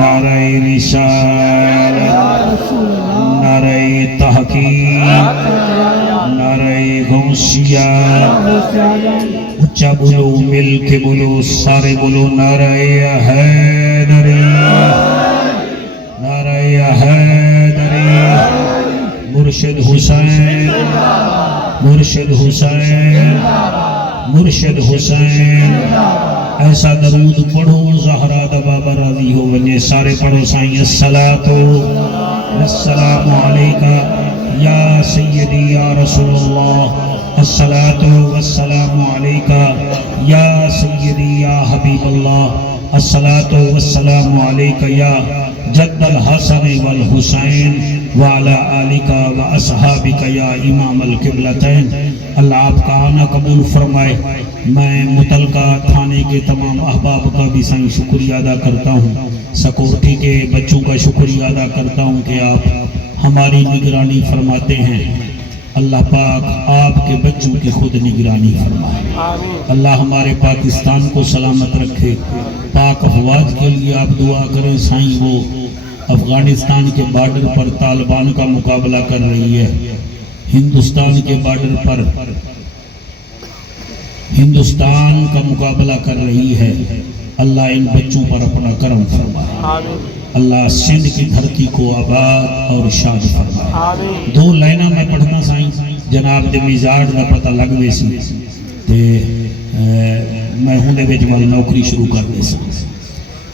نعرہ رسالت، نعرہ تحقیق، نعرہ غوثیہ، اچھا بولو، مل کے بولو، سارے بولو، نعرہ حیدری، نعرہ حیدری، مرشد حسین، مرشد حسین، مرشد حسین۔ ایسا درود پڑھو زہرا دا بابا راضی ہو ونجے، سارے پڑھو سائیں الصلاۃ والسلام علیکہ یا سیدی یا رسول اللہ، الصلاۃ والسلام علیکہ یا سیدی یا حبیب اللہ، الصلاۃ والسلام علیکہ یا جد الحسن والحسین وعلی آلکہ واصحابکہ یا امام القبلتین۔ اللہ آپ کا آنا قبول فرمائے۔ میں متعلقہ تھانے کے تمام احباب کا بھی سائیں شکریہ ادا کرتا ہوں، سکورٹی کے بچوں کا شکریہ ادا کرتا ہوں کہ آپ ہماری نگرانی فرماتے ہیں۔ اللہ پاک آپ کے بچوں کی خود نگرانی فرمائے۔ اللہ ہمارے پاکستان کو سلامت رکھے۔ پاک افواج کے لیے آپ دعا کریں سائیں، وہ افغانستان کے بارڈر پر طالبان کا مقابلہ کر رہی ہے، ہندوستان کے بارڈر پر ہندوستان کا مقابلہ کر رہی ہے۔ اللہ ان بچوں پر اپنا کرم فرمائے۔ اللہ سندھ کی دھرتی کو آباد اور شاد فرمائے۔ دو لائنہ میں پڑھنا سائیں، جناب دے مزاج دا پتہ لگ دے سی تے میں ہوں دے وچ والی نوکری شروع کر دے سی۔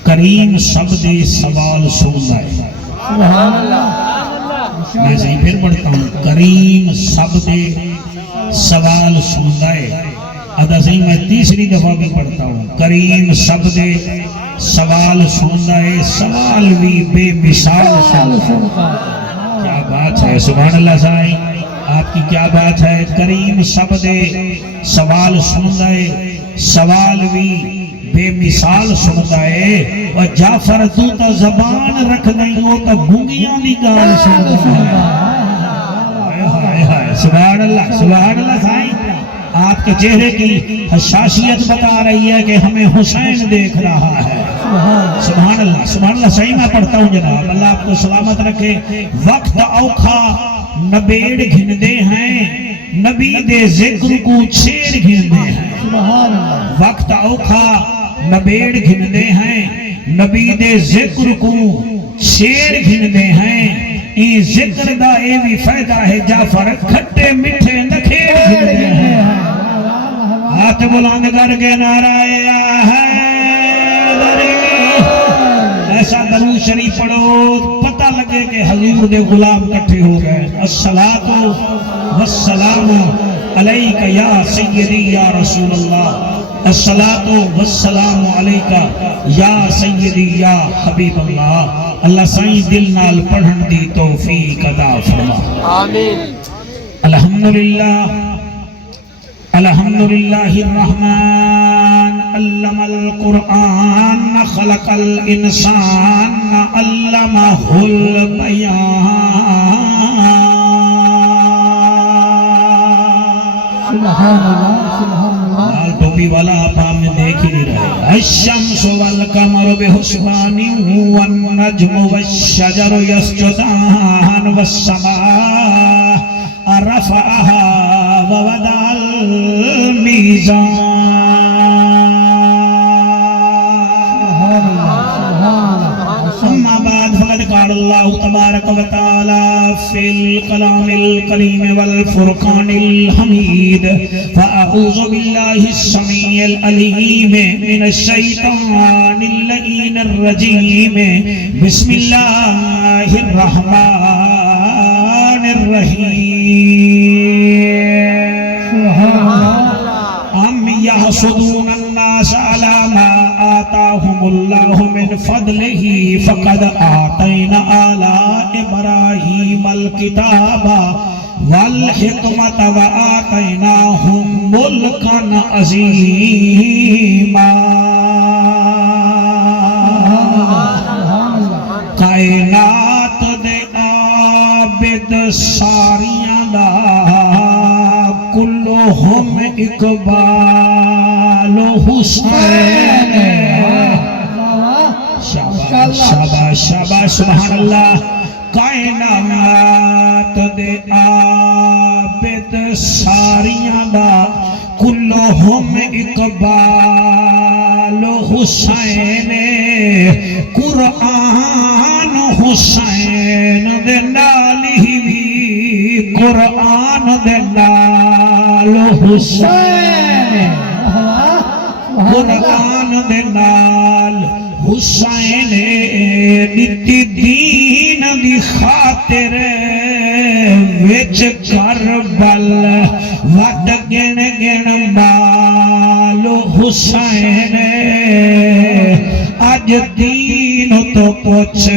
کریم سب دے سوال سندا ہے، سبحان اللہ۔ میں صحیح پھر پڑھتا ہوں، کریم سب دے سوال سندا ہے۔ ادا صحیح میں تیسری دفعہ بھی پڑھتا ہوں، کریم سب دے سوال سندا ہے، سوال بھی بے مثال سندا ہے۔ کیا بات ہے، سبحان اللہ سائیں، آپ کی کیا بات ہے۔ کریم سب دے سوال سندا ہے، سوال بھی بے مثال سندا ہے۔ اور جعفر تو تا زبان رکھ نہیں ہو تا گونگیاں دی گال سندا ہے۔ سبحان اللہ، سبحان اللہ سائیں، آپ کے چہرے کی حساسیت بتا رہی ہے کہ ہمیں حسین دیکھ رہا ہے۔ سبحان اللہ، سبحان اللہ۔ صحیح میں پڑھتا ہوں جناب، اللہ آپ کو سلامت رکھے۔ وقت اوکھا نبیڑ گھندے ہیں، نبی دے ذکر کو چھیڑ گھندے ہیں۔ وقت اوکھا نبیڑ گھندے ہیں، نبی دے ذکر کو چھیڑ گھندے ہیں۔ یہ ذکر دا اے بھی فائدہ ہے، جعفر کھٹے مٹھے نکھیڑ گھندے ہیں۔ ہاتھ بلند کر کے نعرہ حیدری، ایسا درود شریف پڑھو پتہ لگے کہ حضور دے غلام کٹھے ہو گئے۔ الصلاۃ والسلام علیکہ یا سیدی یا رسول اللہ، الصلاۃ والسلام علیکہ یا سیدی یا حبیب اللہ۔ اللہ سائیں دل نال پڑھن دی توفیق عطا فرما، آمین۔ الحمدللہ، الحمدللہ الرحمن علم القرآن خلق الانسان علمہ البیان۔ سبحان اللہ، سبحان اللہ۔ لال ٹوپی والا آپ ہمیں دیکھ ہی نہیں رہے۔ الشمس والقمر بحسبان والنجم والشجر يسجدان والسماء رفعها ووضع الميزان۔ اما بعد فقد قال اللہ تبارک و تعالی فی الکلام الکریم والفرقان الحمید، فاعوذ باللہ السمیع العلیم من الشیطان اللعین الرجیم، بسم اللہ الرحمن الرحیم۔ ام یحسدون الناس علی ما آتاہم اللہ من فضلہ، فقد آتینا آلَ ابراہیم الکتاب والحکمت وآتیناہم ملکا عظیما۔ کائنات دے عابد ساریاں دا کلہم اقبال حسین۔ شاباش شاباش شاباش سبحان اللہ کائنات دے عابد ساریاں دا کلہم اقبال حسین قرآن حسین دے نالی بھی قرآن دے نال حسین قرآن دے نال حسین نتی دین دی خاطر وچ کربل وڈ گن گن مال حسین اج دین تو پوچھ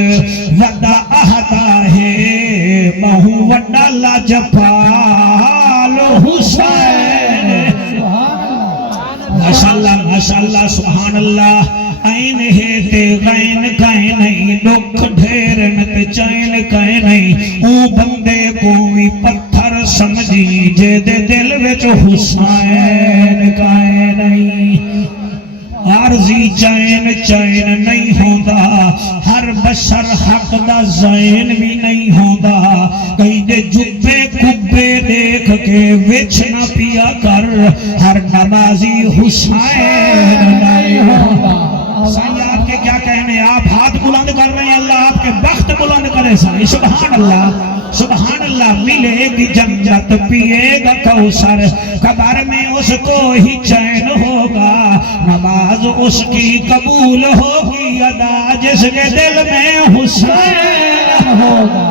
وڈا عہدہ ہے مہو وڈا لاجپال حسین ماشاءاللہ سبحان اللہ این ہے تے غین کہیں نہیں دکھ ڈھیرن تے چین کہیں نہیں او بندے کو بھی پتھر سمجھی جے دے دل وچ حسین کہیں نہیں عارضی چین چین نہیں ہوندہ ہر بشر حق دا زین بھی نہیں ہوندہ کہیں دے جبے کبے دیکھ کے وچ نہ پیا کر ہر نمازی حسین نہیں ہوندہ سائیں آپ کے کیا کہنے آپ ہاتھ بلند کر رہے ہیں اللہ آپ کے بخت بلند کرے سائیں سبحان اللہ ملے گی جنت پیے گا کوثر قبر میں اس کو ہی چین ہوگا نماز اس کی قبول ہوگی ادا جس کے دل میں حسین ہوگا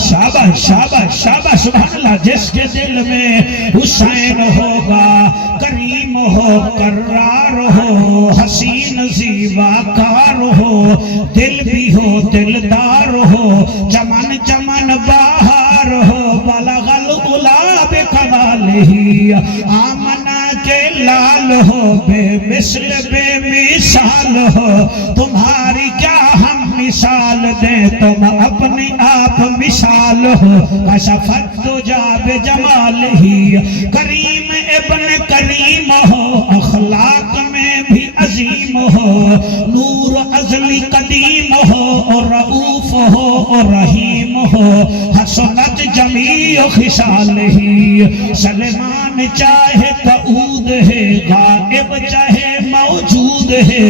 شاباش شاباش شاباش سبحان اللہ جس کے دل میں حسین ہوگا کریم ہو کرار ہو حسین زیبا کار ہو دل بھی ہو دلدار ہو چمن چمن باہر ہو بلغ الغلاب کمالہی آمنہ کے لال ہو بے مثل بے مثال ہو تمہاری کیا ہم مثال دیں تم اپنی آپ مثال ہو کشفت دجا بجمال ہی کریم ابن کریم ہو اخلاق میں بھی عظیم ہو نور ازلی قدیم ہو اور رعوف ہو اور رحیم ہو حسنت جمیع خصال ہی سلمان چاہے تعود ہے غائب چاہے موجود ہے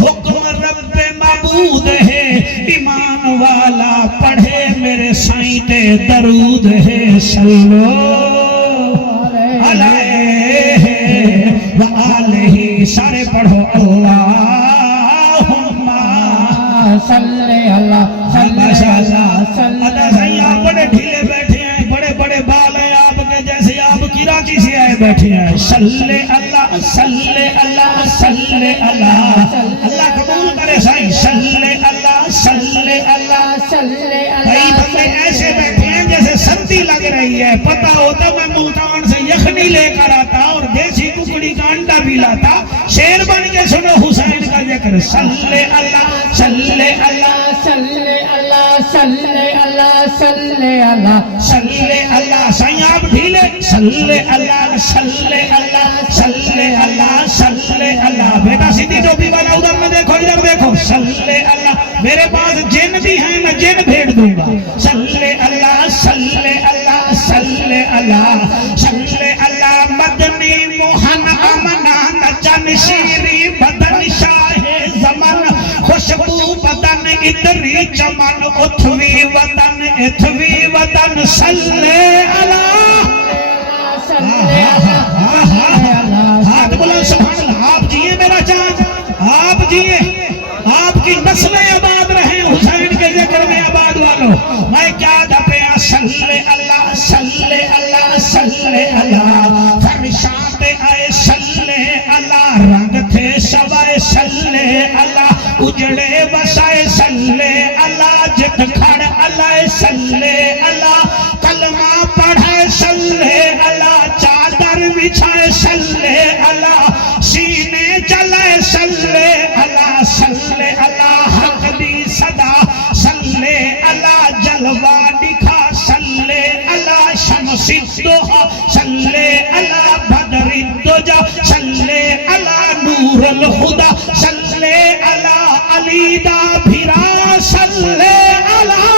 حکم رب معبود ہے ایمان والا پڑھے میرے سائیں تے درود ہے صلو علیہ وآلہ سارے پڑھو اللہم صلی اللہ سائیں آپ بڑے ڈھیلے بیٹھے ہیں بڑے بڑے بال ہیں آپ کے جیسے آپ کراچی سے آئے بیٹھے ہیں صلی اللہ صلی اللہ صلی اللہ اللہ قبول کرے سائیں صلی اللہ صلی اللہ صلی اللہ کئی بندے ایسے بیٹھے ہیں جیسے سردی لگ رہی ہے پتہ ہوتا میں ملتان سے یخنی لے کر آتا اور دیسی ککڑی کا انڈا بھی لاتا شیر بن کے سنو حسین کا ذکر صلی اللہ صلی اللہ صلی اللہ صلی اللہ صلی اللہ صلی اللہ سائیں آپ ڈھیلے صلی اللہ صلی اللہ صلی اللہ صلی اللہ بیٹا سیدھی ٹوپی والا ادھر میں دیکھو ادھر دیکھو صلی اللہ میرے پاس جن بھی ہیں میں جن بھیڑ دوں گا صلی اللہ صلی اللہ صلی اللہ صلی اللہ مدنی موہن امنا نچن شیری بدن شاہ زمن خوشبو بدن ادری چمن اتھوی وطن اتھوی وطن صلی اللہ ہاتھ بلند سبحان اللہ آپ جیئے میرا چاند آپ جیئے آپ کی نسلیں آباد رہیں حسین کے ذکر میں آباد والوں میں کیا دھپے ہیں صلی اللہ صلی اللہ صلی اللہ فرشات آئے صلی اللہ رنگ تھے سوائے صلی اللہ اجڑے بسائے صلی اللہ جت کھڑ اللہ صلی اللہ کلمہ پڑھائے صلی اللہ چادر بچھائے صلی اللہ سینے چلائے صلی اللہ صلی اللہ حق دی صدا صلی اللہ جلوہ دکھا صلی اللہ شمس الضحیٰ صلی اللہ بدر الدجا صلی اللہ نور الہدی صلی اللہ علی علی دا بھرا صلی اللہ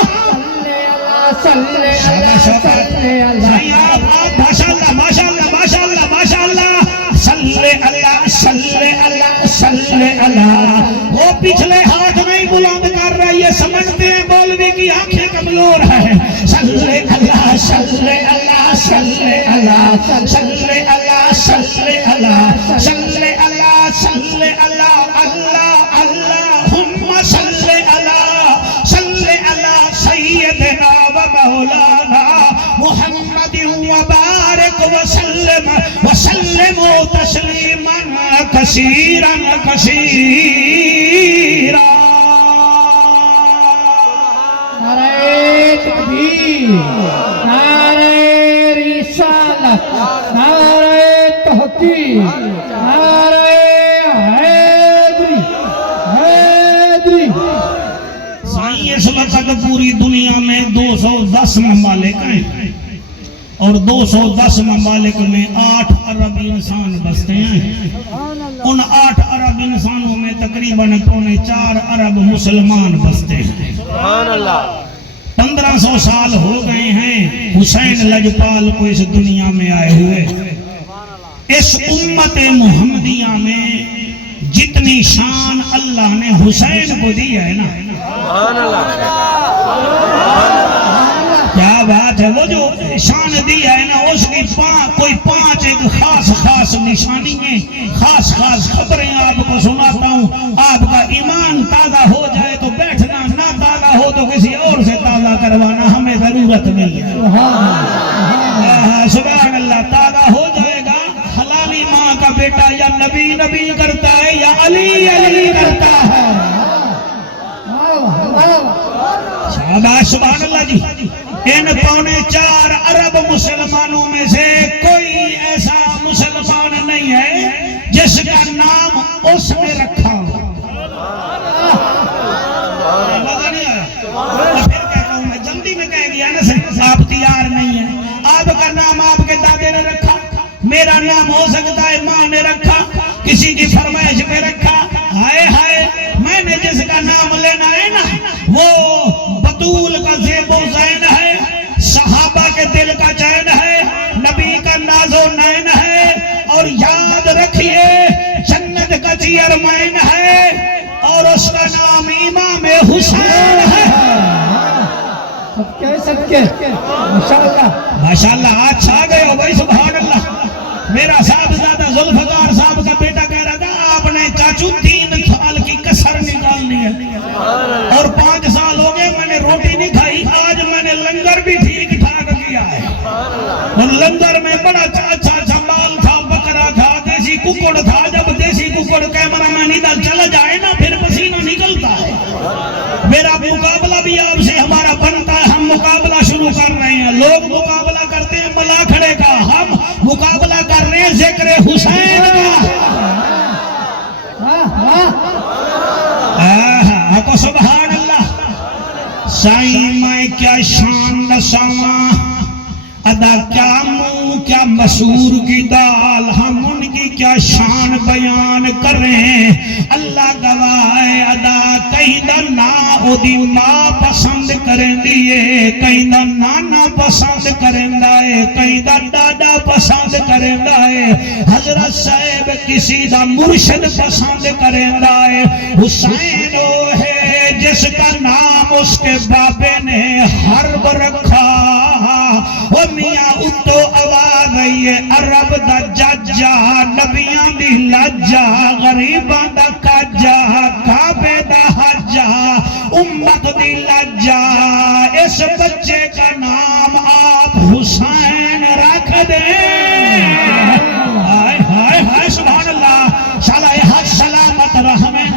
صلی اللہ. وہ پچھلے ہاتھ نہیں بلند کر رہا، یہ سمجھتے ہیں مولوی کی آنکھیں کمزور ہے. صلی اللہ صلی اللہ صلی اللہ صلی اللہ صلی اللہ صلی اللہ صلی اللہ اللہ اللہم صلی اللہ صلی اللہ سیدنا و مولانا محمد وبارک وسلم وسلم تسلیما کثیرا کثیرا. نعرہ تکبیر، نعرہ رسالت، نعرہ تحقیق، نعرہ حیدری حیدری. سائیں اس وقت پوری دنیا میں 210 ممالک ہیں اور 210 ممالک میں 8 ارب انسان بستے ہیں. ان 8 ارب انسانوں میں تقریباً 4.25 ارب مسلمان بستے ہیں. 1500 سال ہو گئے ہیں حسین لجپال کو اس دنیا میں آئے ہوئے. اس امت محمدیہ میں جتنی شان اللہ نے حسین کو دی ہے نا، کیا بات ہے، وہ جو شان دی ہے نا اس کی کوئی 5 ایک خاص خاص نشانی ہیں، خاص خاص خبریں آپ کو سناتا ہوں. آپ کا ایمان تازہ ہو جائے تو بیٹھنا، نہ تازہ ہو تو کسی اور سے تازہ کروانا، ہمیں ضرورت نہیں ہے. سبحان اللہ. تازہ ہو جائے گا. حلالی ماں کا بیٹا یا نبی نبی کرتا ہے یا علی علی کرتا ہے. سبحان اللہ جی. ان 4.25 ارب مسلمانوں میں سے کوئی ایسا مسلمان نہیں ہے جس کا نام اس نے رکھا ہو. مزہ نہیں آیا؟ پھر کہتا ہوں میں جلدی میں کہہ گیا نا، آپ تیار نہیں ہیں. آپ کا نام آپ کے دادے نے رکھا، میرا نام ہو سکتا ہے ماں نے رکھا، کسی کی فرمائش پہ رکھا. ہائے ہائے، میں نے جس کا نام لینا ہے نا وہ بطول کا زیب و زین ہے، صحابہ کے دل کا چین ہے، نبی کا ناز و نین ہے. اور یاد رکھیے جنت کا چیئرمین ہے اور اس کا نام امام حسین ہے. صدقے ماشاءاللہ ماشاءاللہ. آج چھا گئے ہو بھائی. سبحان اللہ. میرا صاحبزادہ ذوالفقار صاحب کا بیٹا کہہ رہا تھا آپ نے چاچو 3 سال کی کسر نکالنی ہے اور 5 سال ہو گئے میں نے روٹی نہیں کھائی. آج میں نے لنگر بھی ٹھیک ٹھاک کیا ہے اور لنگر میں بڑا اچھا مال تھا، بکرا تھا، دیسی ککڑ تھا. جب دیسی ککڑ کیمرہ مین ادھر چلا جائے نا پھر پسینہ نکلتا ہے. میرا مقابلہ بھی آپ سے ہمارا بنتا ہے. ہم مقابلہ شروع کر رہے ہیں. لوگ مقابلہ کرتے ہیں ملاکھڑے کا، ہم مقابلہ کر رہے ہیں ذکر حسین کا. کو سبحان اللہ. سائیں میں کیا شان نسواں، ادا کیا منہ کیا مسور کی دال، ہم ان کی کیا شان بیان کریں. اللہ گواہ ادا کہیں دا نا او دی ماں پسند کریں دیئے، کہیں دا نانا پسند کریں دائے، کہیں دا ڈاڈا پسند کریں دائے، حضرت صاحب کسی دا مرشد پسند کریں دائے. حسین وہ ہے جس کا نام اس کے بابے نے حرب رکھا. وہ میاں اتو آواز آئیے عرب دا ججا، نبیاں دی لجا، غریباں دا کجا، کعبے دا حجا، امت دی لجا. اس بچے کا نام آپ حسین رکھ دیں. ہائے ہائے ہائے سبحان اللہ. شالا حق سلامت رحمیں.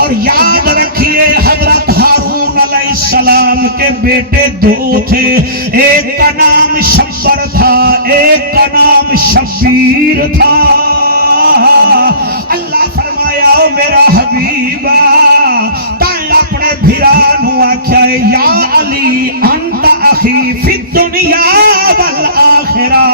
اور یاد رکھیے حضرت ہارون علیہ السلام کے بیٹے 2 تھے. ایک کا نام شبر تھا، ایک کا نام شبیر تھا. اللہ فرمایا او میرا حبیبہ تائیں اپنے بھرانو آکھیا یا علی انت اخی فی الدنیا والآخرہ.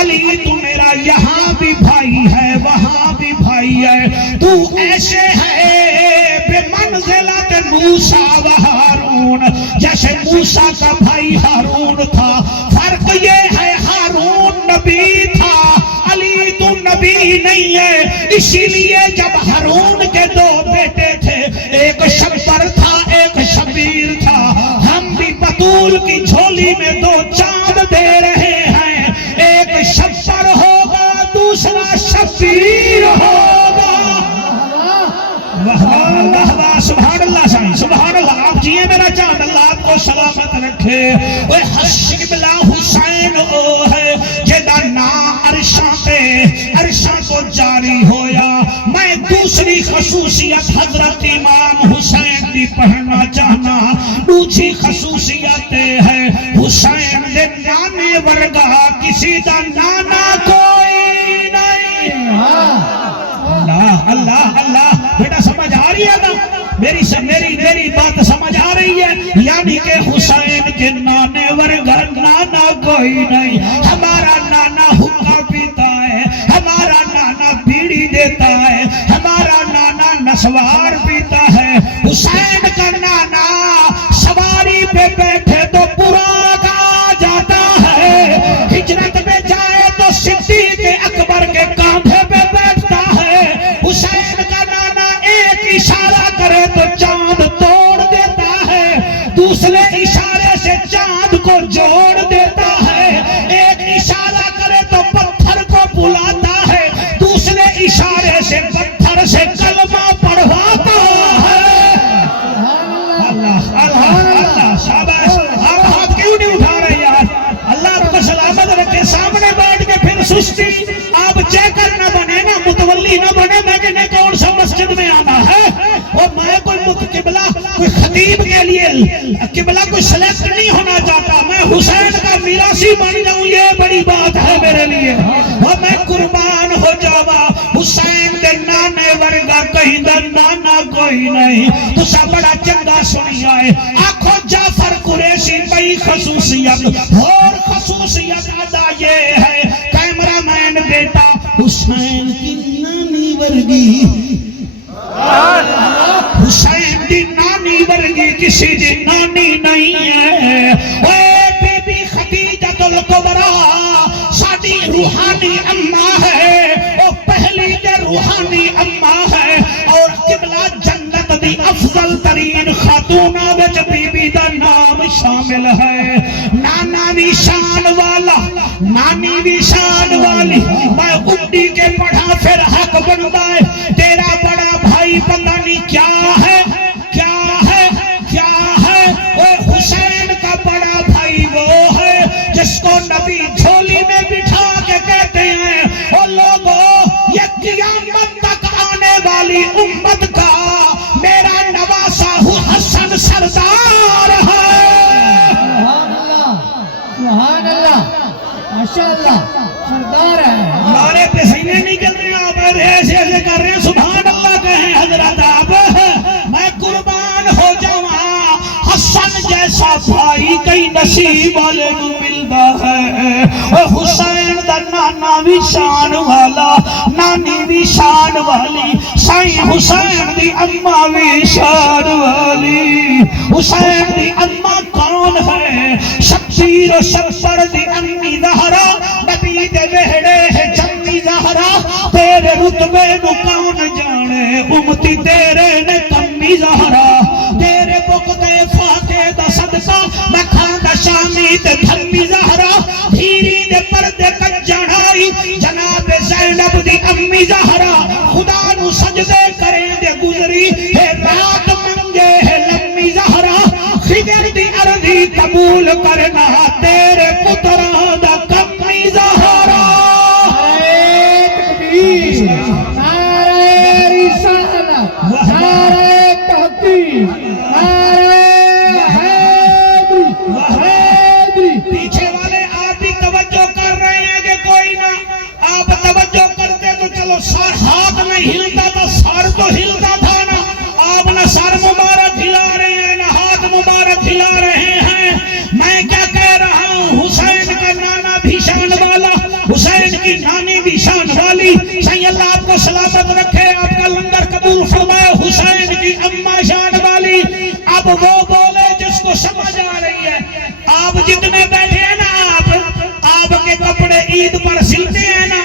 علی تو میرا یہاں بھی بھائی ہے وہاں بھی بھائی ہے. تو ایسے ہے بے منزلہ موسیٰ و ہارون، جیسے موسیٰ کا بھائی ہارون تھا، فرق یہ ہے ہارون نبی تھا، علی تو نبی نہیں ہے، اسی لیے جب ہارون کے دو بیٹے تھے، ایک شبر تھا ایک شبیر تھا، ہم بھی بطول کی جھولی میں دو چاند دے رہے ہیں، ایک شبر ہوگا دوسرا شبیر ہوگا۔ واہ واہ واہ، سبحان اللہ سائیں، سبحان اللہ، آپ جیئے میرا چاند، اللہ آپ کو سلامت رکھے۔ وہ حسن بلا حسین او ہے جیدہ نا عرشاں پہ عرشاں کو جاری ہویا۔ میں دوسری خصوصیت حضرت امام حسین دی پڑھنا چاہنا، دوسری خصوصیت ہے حسین دے نانے ورگا کسی دا نانا کوئی نہیں۔ اللہ اللہ اللہ، بیٹا سمجھ آ رہی ہے نا؟ میری بات سمجھ آ رہی ہے؟ یعنی کہ حسین کے نانے ورگا نانا کوئی نہیں۔ ہمارا نانا حقہ پیتا ہے، ہمارا نانا بیڑی دیتا ہے، ہمارا نانا نسوار پیتا ہے، حسین کا نانا سواری پہ بیٹھے تو براق آ جاتا ہے، ہجرت میں جائے تو صدیق اکبر کے کاندھے پہ بیٹھتا ہے، حسین کا نانا ایک اشارہ کرے تو چاند توڑ دیتا ہے، دوسرے اشارے سے چاند کو جوڑ دیتا ہے، ایک اشارہ کرے تو پتھر کو بلاتا ہے، دوسرے اشارے سے پتھر سے کلمہ پڑھواتا ہے۔ اللہ اللہ اللہ، شاباش، آپ ہاتھ کیوں نہیں اٹھا رہے یار؟ اللہ آپ کو سلامت رکھے۔ سامنے بیٹھ کے پھر سستی، آپ چیکر نہ بنے نا، متولی نہ بنے، میں کہنے کون سا مسجد میں آنا ہے، اور میں کوئی قبلہ کوئی خطیب کے لیے قبلہ کوئی سلیکٹ نہیں ہونا چاہتا، میں حسین کا میراثی بن جاؤں یہ بڑی بات ہے میرے لیے، اور میں قربان ہو جاوا حسین کے نانے ورگا کہیں دا نانا کوئی نہیں۔ تو سا بڑا چنگا سنی آئے، آنکھوں جعفر قریشی کئی خصوصیت، اور خصوصیت ادا یہ ہے، کیمرہ مین بیٹا حسین کی نانی ورگی، حسین دی نانی ورگی کسی دی نانی نہیں ہے۔ اے بی بی خدیجہ الکبریٰ ساڈی روحانی اماں ہے، او پہلی کے روحانی اماں ہے، اور قبلہ جنت دی افضل ترین خاتونہ وچ بی بی دا نام شامل ہے۔ نانا بھی شان والا، نانی بھی شان والی، میں اٹھی کے پڑھا پھر حق بنتا ہے، تیرا بڑا بھائی پتہ نہیں کیا ہے کیا ہے کیا ہے، وہ حسین کا بڑا بھائی وہ ہے جس کو نبی جھولی میں بٹھا کے کہتے ہیں، او لوگو یہ قیامت تک آنے والی امت کا میرا نواسا حسن سردار ہے۔ سبحان اللہ، ماشاءاللہ، سردار ہے۔ ہمارے پسینے نکل رہے ہیں، آپ ایسے ایسے کر رہے ہیں، سبحان اللہ کہیں حضرت آپ، میں قربان ہو جاؤں، حسن جیسا بھائی کئی نصیب والے کو ملتا ہے، اور حسین دا نانا بھی شان والا، نانی بھی شان والی، سائیں حسین دی اماں بھی شان والی۔ حسین دی اماں کون ہے؟ شبیر و شبر دی امی زہرا، نبی دے وہڑے ہے جمی زہرا، تیرے رتبے کو کون جانے، امتی تیرے نے کمی زہرا، تیرے بکتے فاتح دا صدقہ میں کھاندہ شامی تے دھمی زہرا، دھیری دے پردے کجڑائی جناب زینب دی امی زہرا، خدا نو سجدے کریں دے گزری ہے رات منگے ہے لمی زہرا، خضر دی عرضی قبول کرنا تیرے پتران دا کمی زہرا۔ نعرہ رسالت، نعرہ تحقیق، نعرہ حیدری۔ پیچھے والے آپ بھی توجہ کر رہے ہیں کہ کوئی نہ، آپ توجہ کرتے تو چلو سر ہاتھ میں ہلتا تو سر تو ہلتا تھا نا، آپ نہ سر مبارک ہلا رہے ہیں نہ ہاتھ مبارک ہلا رہے ہیں۔ میں کیا کہہ رہا ہوں، حسین کا نانا بھی شان والا، حسین کی نانی بھی شان والی، صحیح اللہ آپ کو سلامت رکھے، آپ کا لنگر قبول فرمائے، حسین کی اماں شان والی، اب وہ بولے جس کو سمجھ آ رہی ہے. آپ جتنے بیٹھے ہیں نا, آپ کے کپڑے عید پر سلتے ہیں نا.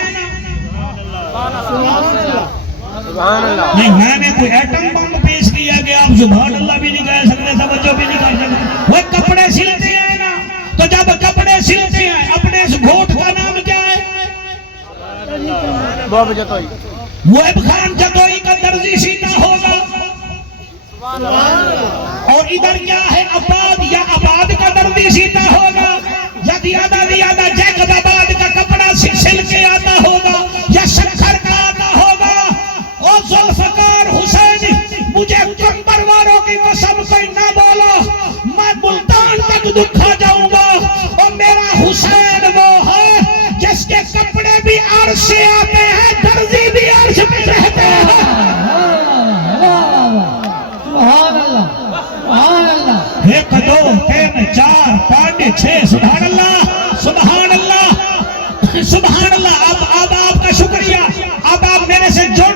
نہیں, میں نے کوئی ایٹم بم پیش کیا کہ آپ سبحان اللہ بھی نہیں کہہ سکتے, توجہ بھی نہیں کر سکتے. وہ کپڑے سلتے ہیں نا, تو جب کپڑے سلتے ہیں اپنے اس گھوٹ کا نام کیا ہے؟ محب خان جتوئی کا درزی سیتا ہوگا. اور ادھر کیا ہے؟ عباد یا عباد کا درزی سیتا ہوگا, یا زیادہ جیکب آباد کا کپڑا سل کے آتا ہوگا, یا شکر کا آتا ہوگا. اور ذوالفقار حسین, مجھے کنبر والوں کی قسم کوئی نہ بولو, میں ملتان تک دکھا جاؤں گا. اور میرا حسین وہ ہے جس کے کپڑے بھی عرش سے آتے ہیں, درزی بھی عرش میں رہتے ہیں. سبحان اللہ, سبحان اللہ. 1 2 3 4 5 6 سبحان اللہ, سبحان اللہ, سبحان اللہ. اب آپ کا شکریہ, اب آپ میرے سے جڑ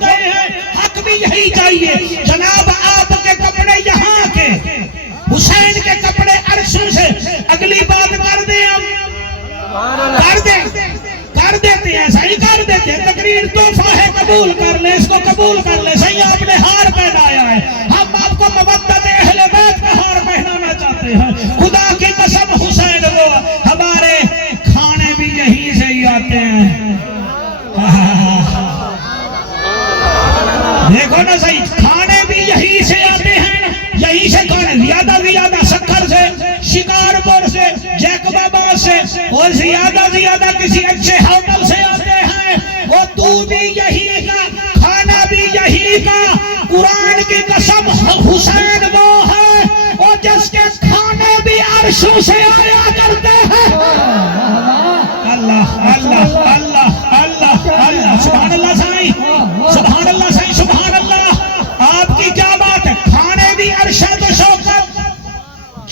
گئے ہیں, حق بھی یہی چاہیے. جناب آپ کے کپڑے یہاں کے, حسین کے کپڑے عرشوں سے. اگلی بات کر دیں ہم, کر دیتے ہیں, صحیح کر دیتے ہیں. تقریر تحفہ ہے, قبول کر لیں, اس کو قبول کر لیں. صحیح, آپ نے ہار پہنایا ہے, ہم آپ کو مودت اہل بیت کا ہار پہنانا چاہتے ہیں. خدا کی قسم حسین وہ, ہمارے کھانے بھی یہیں سے ہی آتے ہیں. دیکھو نا صحیح, کھانے بھی یہیں سے آتے ہیں, یہیں سے کھانے. زیادہ سکھر سے, شکارپور سے, جیکب آباد سے, اور زیادہ کسی اچھے ہوٹل سے آتے ہیں. وہ تو بھی یہی کا, کھانا بھی یہی کا. قرآن کی قسم حسین وہ ہے اور جس کے کھانے بھی عرشوں سے آیا کرتے ہیں. اللہ اللہ اللہ اللہ اللہ, سبحان اللہ سائیں, سبحان اللہ سائیں, سبحان اللہ. آپ کی کیا بات ہے, کھانے بھی عرشات و شوکت,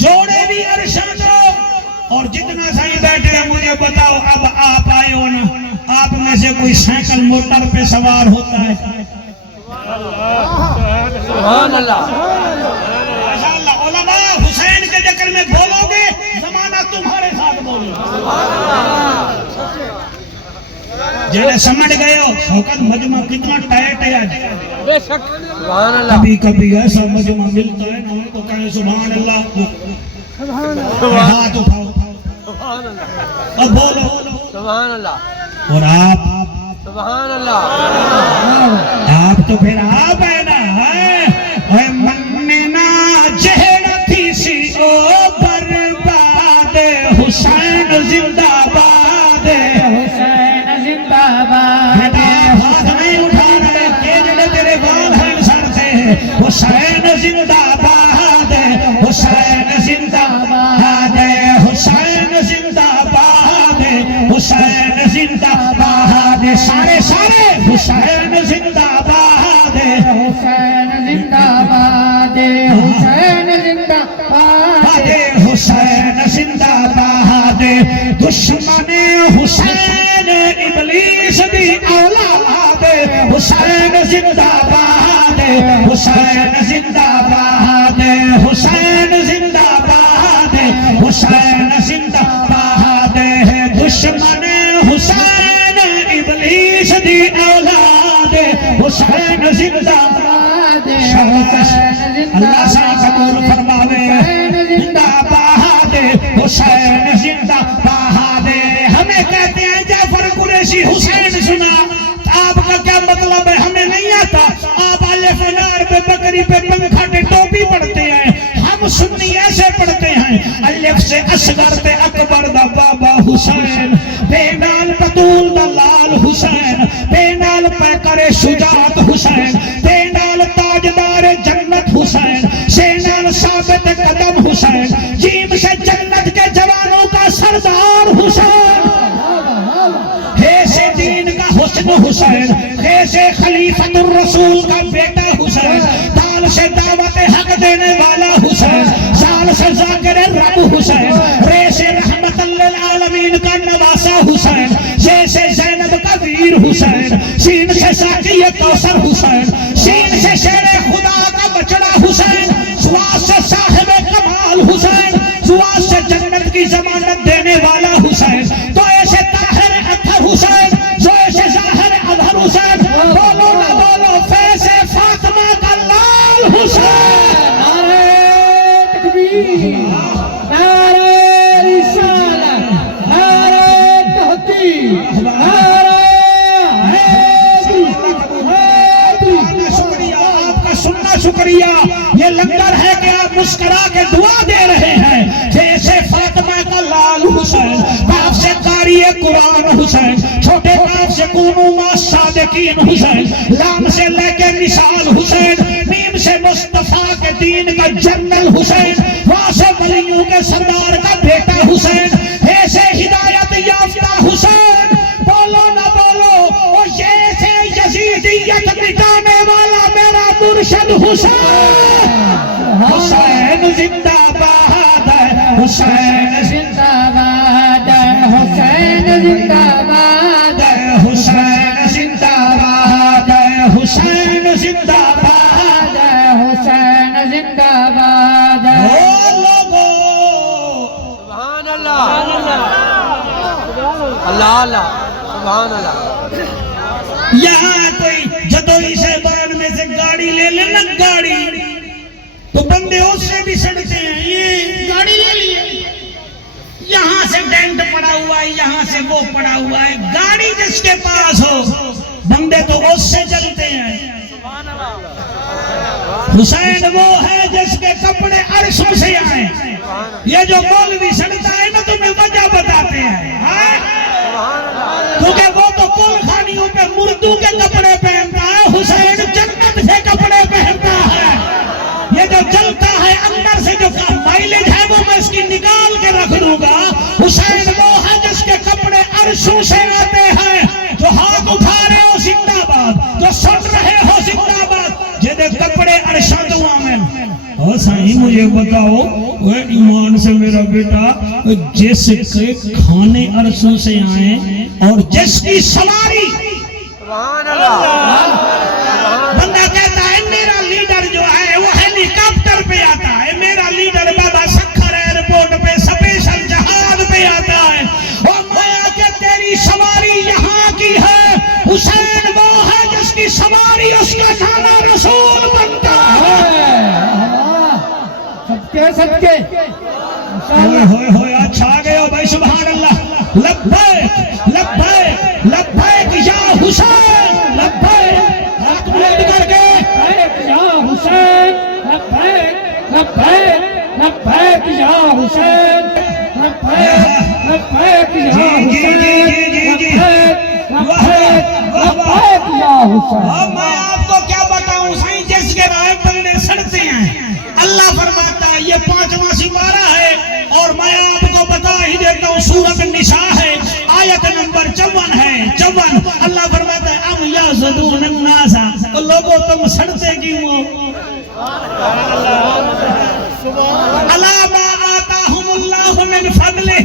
جوڑے بھی عرشات و. اور جتنا سائیں بیٹھے ہیں مجھے بتاؤ, اب آپ آئے ہو نا, آپ میں سے کوئی سائیکل موٹر پہ سوار ہوتا ہے؟ سبحان اللہ. ماشاءاللہ. علماء حسین کے ذکر میں بولو گے, زمانہ تمہارے ساتھ بولے. جنہیں سمجھ گئے ہو, شوکت مجمع کتنا ٹائٹ ہے آج. بے شک. سبحان اللہ. کبھی ایسا مجمع ملتا ہے نا تو کہیں سبحان اللہ, ہاتھ اٹھاؤ سبحان اللہ. اب بولو. سبحان اللہ. اور آپ سبحان اللہ. تو پھر آپ ہے نا, اے مننا جہڑ تھی سی او برباد, حسین زندہ باد, حسین زندہ باد. ہاتھ نہیں اٹھا رہے کہ جڑے تیرے بال ہیں سر سے. حسین زندہ باد, حسین زندہ باد, حسین زندہ باد, حسین زندہ باد. سارے حسین زندہ باد, حسین زندہ باد, حسین زندہ باد, حسین زندہ باد. دشمن حسین ابلیس دی اولاد, حسین زندہ باد, حسین زندہ باد, حسین زندہ باد, حسین زندہ باد. دشمن حسین ابلیس دی اولاد, حسین زندہ باد. اللہ سائیں قبول فرماوے, زندہ باد, حسین زندہ باد. ہمیں کہتے ہیں جعفر قریشی حسین سنا, آپ کا کیا مطلب ہے ہمیں نہیں آتا. آپ الف نار پہ بکری پہ پنکھا ٹے ٹوپی پڑھتے ہیں, ہم سنی ایسے پڑھتے ہیں. الف سے اصغر تے اکبر دا بابا حسین, بے نال بطول دا لال حسین, بے نال پیکر شجاعت حسین, بے نال تاجدار جنت حسین, سے نال ثابت قدم حسین, جیم سے جنت کے جوانوں کا سردار حسین, ہے سے دین کا حسن حسین, ہے سے خلیفۃ الرسول کا بیٹا حسین, دال سے دعوت حق دینے والا حسین, سال سے ذاکر رب حسین, رے سے رحمت للعالمین کا نواسا حسین, جے سے زینب کا ویر حسین, سین سے ساقی کوثر حسین, سین سے شیر خدا کا بچڑا حسین, سواس کی ضمانت دینے والا حسین، تو ایسے طاہر اطہر حسین، جو ایسے ظاہر اظہر حسین، بولو نہ بولو فیض فاطمہ کا لال حسین۔ نعرہ تکبیر، نعرہ رسالت، نعرہ تحقیق، نعرہ حیدری، حیدری۔ شکریہ آپ کا، سننا شکریہ۔ یہ لنگر ہے کہ آپ مسکرا کے دعا دے رہے ہیں، جیسے فاطمہ کا لال حسین، باپ سے قاری قرآن حسین، چھوٹے باپ سے کونو ما صادقین حسین، لام سے لے کے مثال حسین، میم سے مصطفیٰ کے دین کا جنرل حسین، واں سے ولیوں کے سردار کا بیٹا حسین، ایسے ہدایت یافتہ حسین، بولو نہ بولو، اور جیسے یزیدیت مٹانے والا میرا مرشد حسین۔ حسین زندہ باد ہے، حسین زندہ باد ہے، حسین زندہ باد ہے، حسین زندہ باد ہے، حسین زندہ باد ہے۔ حسین زندہ باد ہے۔ او لوگو سبحان اللہ، اللہ اللہ، سبحان اللہ۔ یہاں کوئی جدوئی صاحبان میں سے گاڑی لے لینا، گاڑی تو بندے اس سے بھی سڑتے ہیں، یہ گاڑی لے لیے، یہاں سے ڈینٹ پڑا ہوا ہے، یہاں سے وہ پڑا ہوا ہے، گاڑی جس کے پاس ہو بندے تو اس سے چلتے ہیں۔ حسین وہ ہے جس کے کپڑے عرشوں سے آئے۔ یہ جو مولوی سڑتا ہے نا تمہیں وجہ بتاتے ہیں، کیونکہ وہ تو کل خانیوں پہ مردوں کے کپڑے پہنتا ہے، حسین جنت سے کپڑے پہنتا ہے۔ یہ جو جلتا ہے اندر سے جو مائلج ہے وہ میں اس کی نکال کے رکھ دوں گا۔ حسین وہ ہے جس کے کپڑے عرشوں سے آتے ہیں، جو ہاتھ اٹھا رہے ہو زندہ باد، جو سن رہے ہو زندہ باد، جنہیں کپڑے عرشاں تو آمین۔ اور سائیں مجھے بتاؤ، وہ ایمان سے میرا بیٹا، جس کے کھانے عرشوں سے آئیں اور جس کی سواری، سبحان اللہ، بندہ کہتا ہے میرا لیڈر جو ہے وہ ہیلی کاپٹر پہ آتا ہے، میرا لیڈر بابا سکھر ایئرپورٹ پہ سپیشل جہاز پہ آتا ہے، اور مایا کہ تیری سواری یہاں کی ہے۔ حسین وہ ہے جس کی سواری اس کا نانا رسول بنتا ہے۔ صدقے ہوئے ہوئے ہوئے اچھا آگئے ہو بھائی، سبحان اللہ۔ لبیک لبیک لبیک یا حسین، لبیک، ہاتھ بلند کر کے یا حسین، لبیک لبیک لبیک یا حسین، لبیک لبیک یا حسین، لبیک لبیک لبیک یا حسین۔ اور میں آپ کو کیا بتاؤں سائیں، جس کے رائے بندے سڑتے ہیں، اللہ فرماتا ہے یہ 5واں سپارہ ہے، اور میں آپ کو بتا ہی دیتا ہوں سورۃ النساء ہے، آیت نمبر 54 ہے، 54۔ اللہ فرماتا ہے ام یحسدون الناس، لوگوں تم سڑتے کیوں ہو؟ الا ما آتاہم اللہ من فضلہ،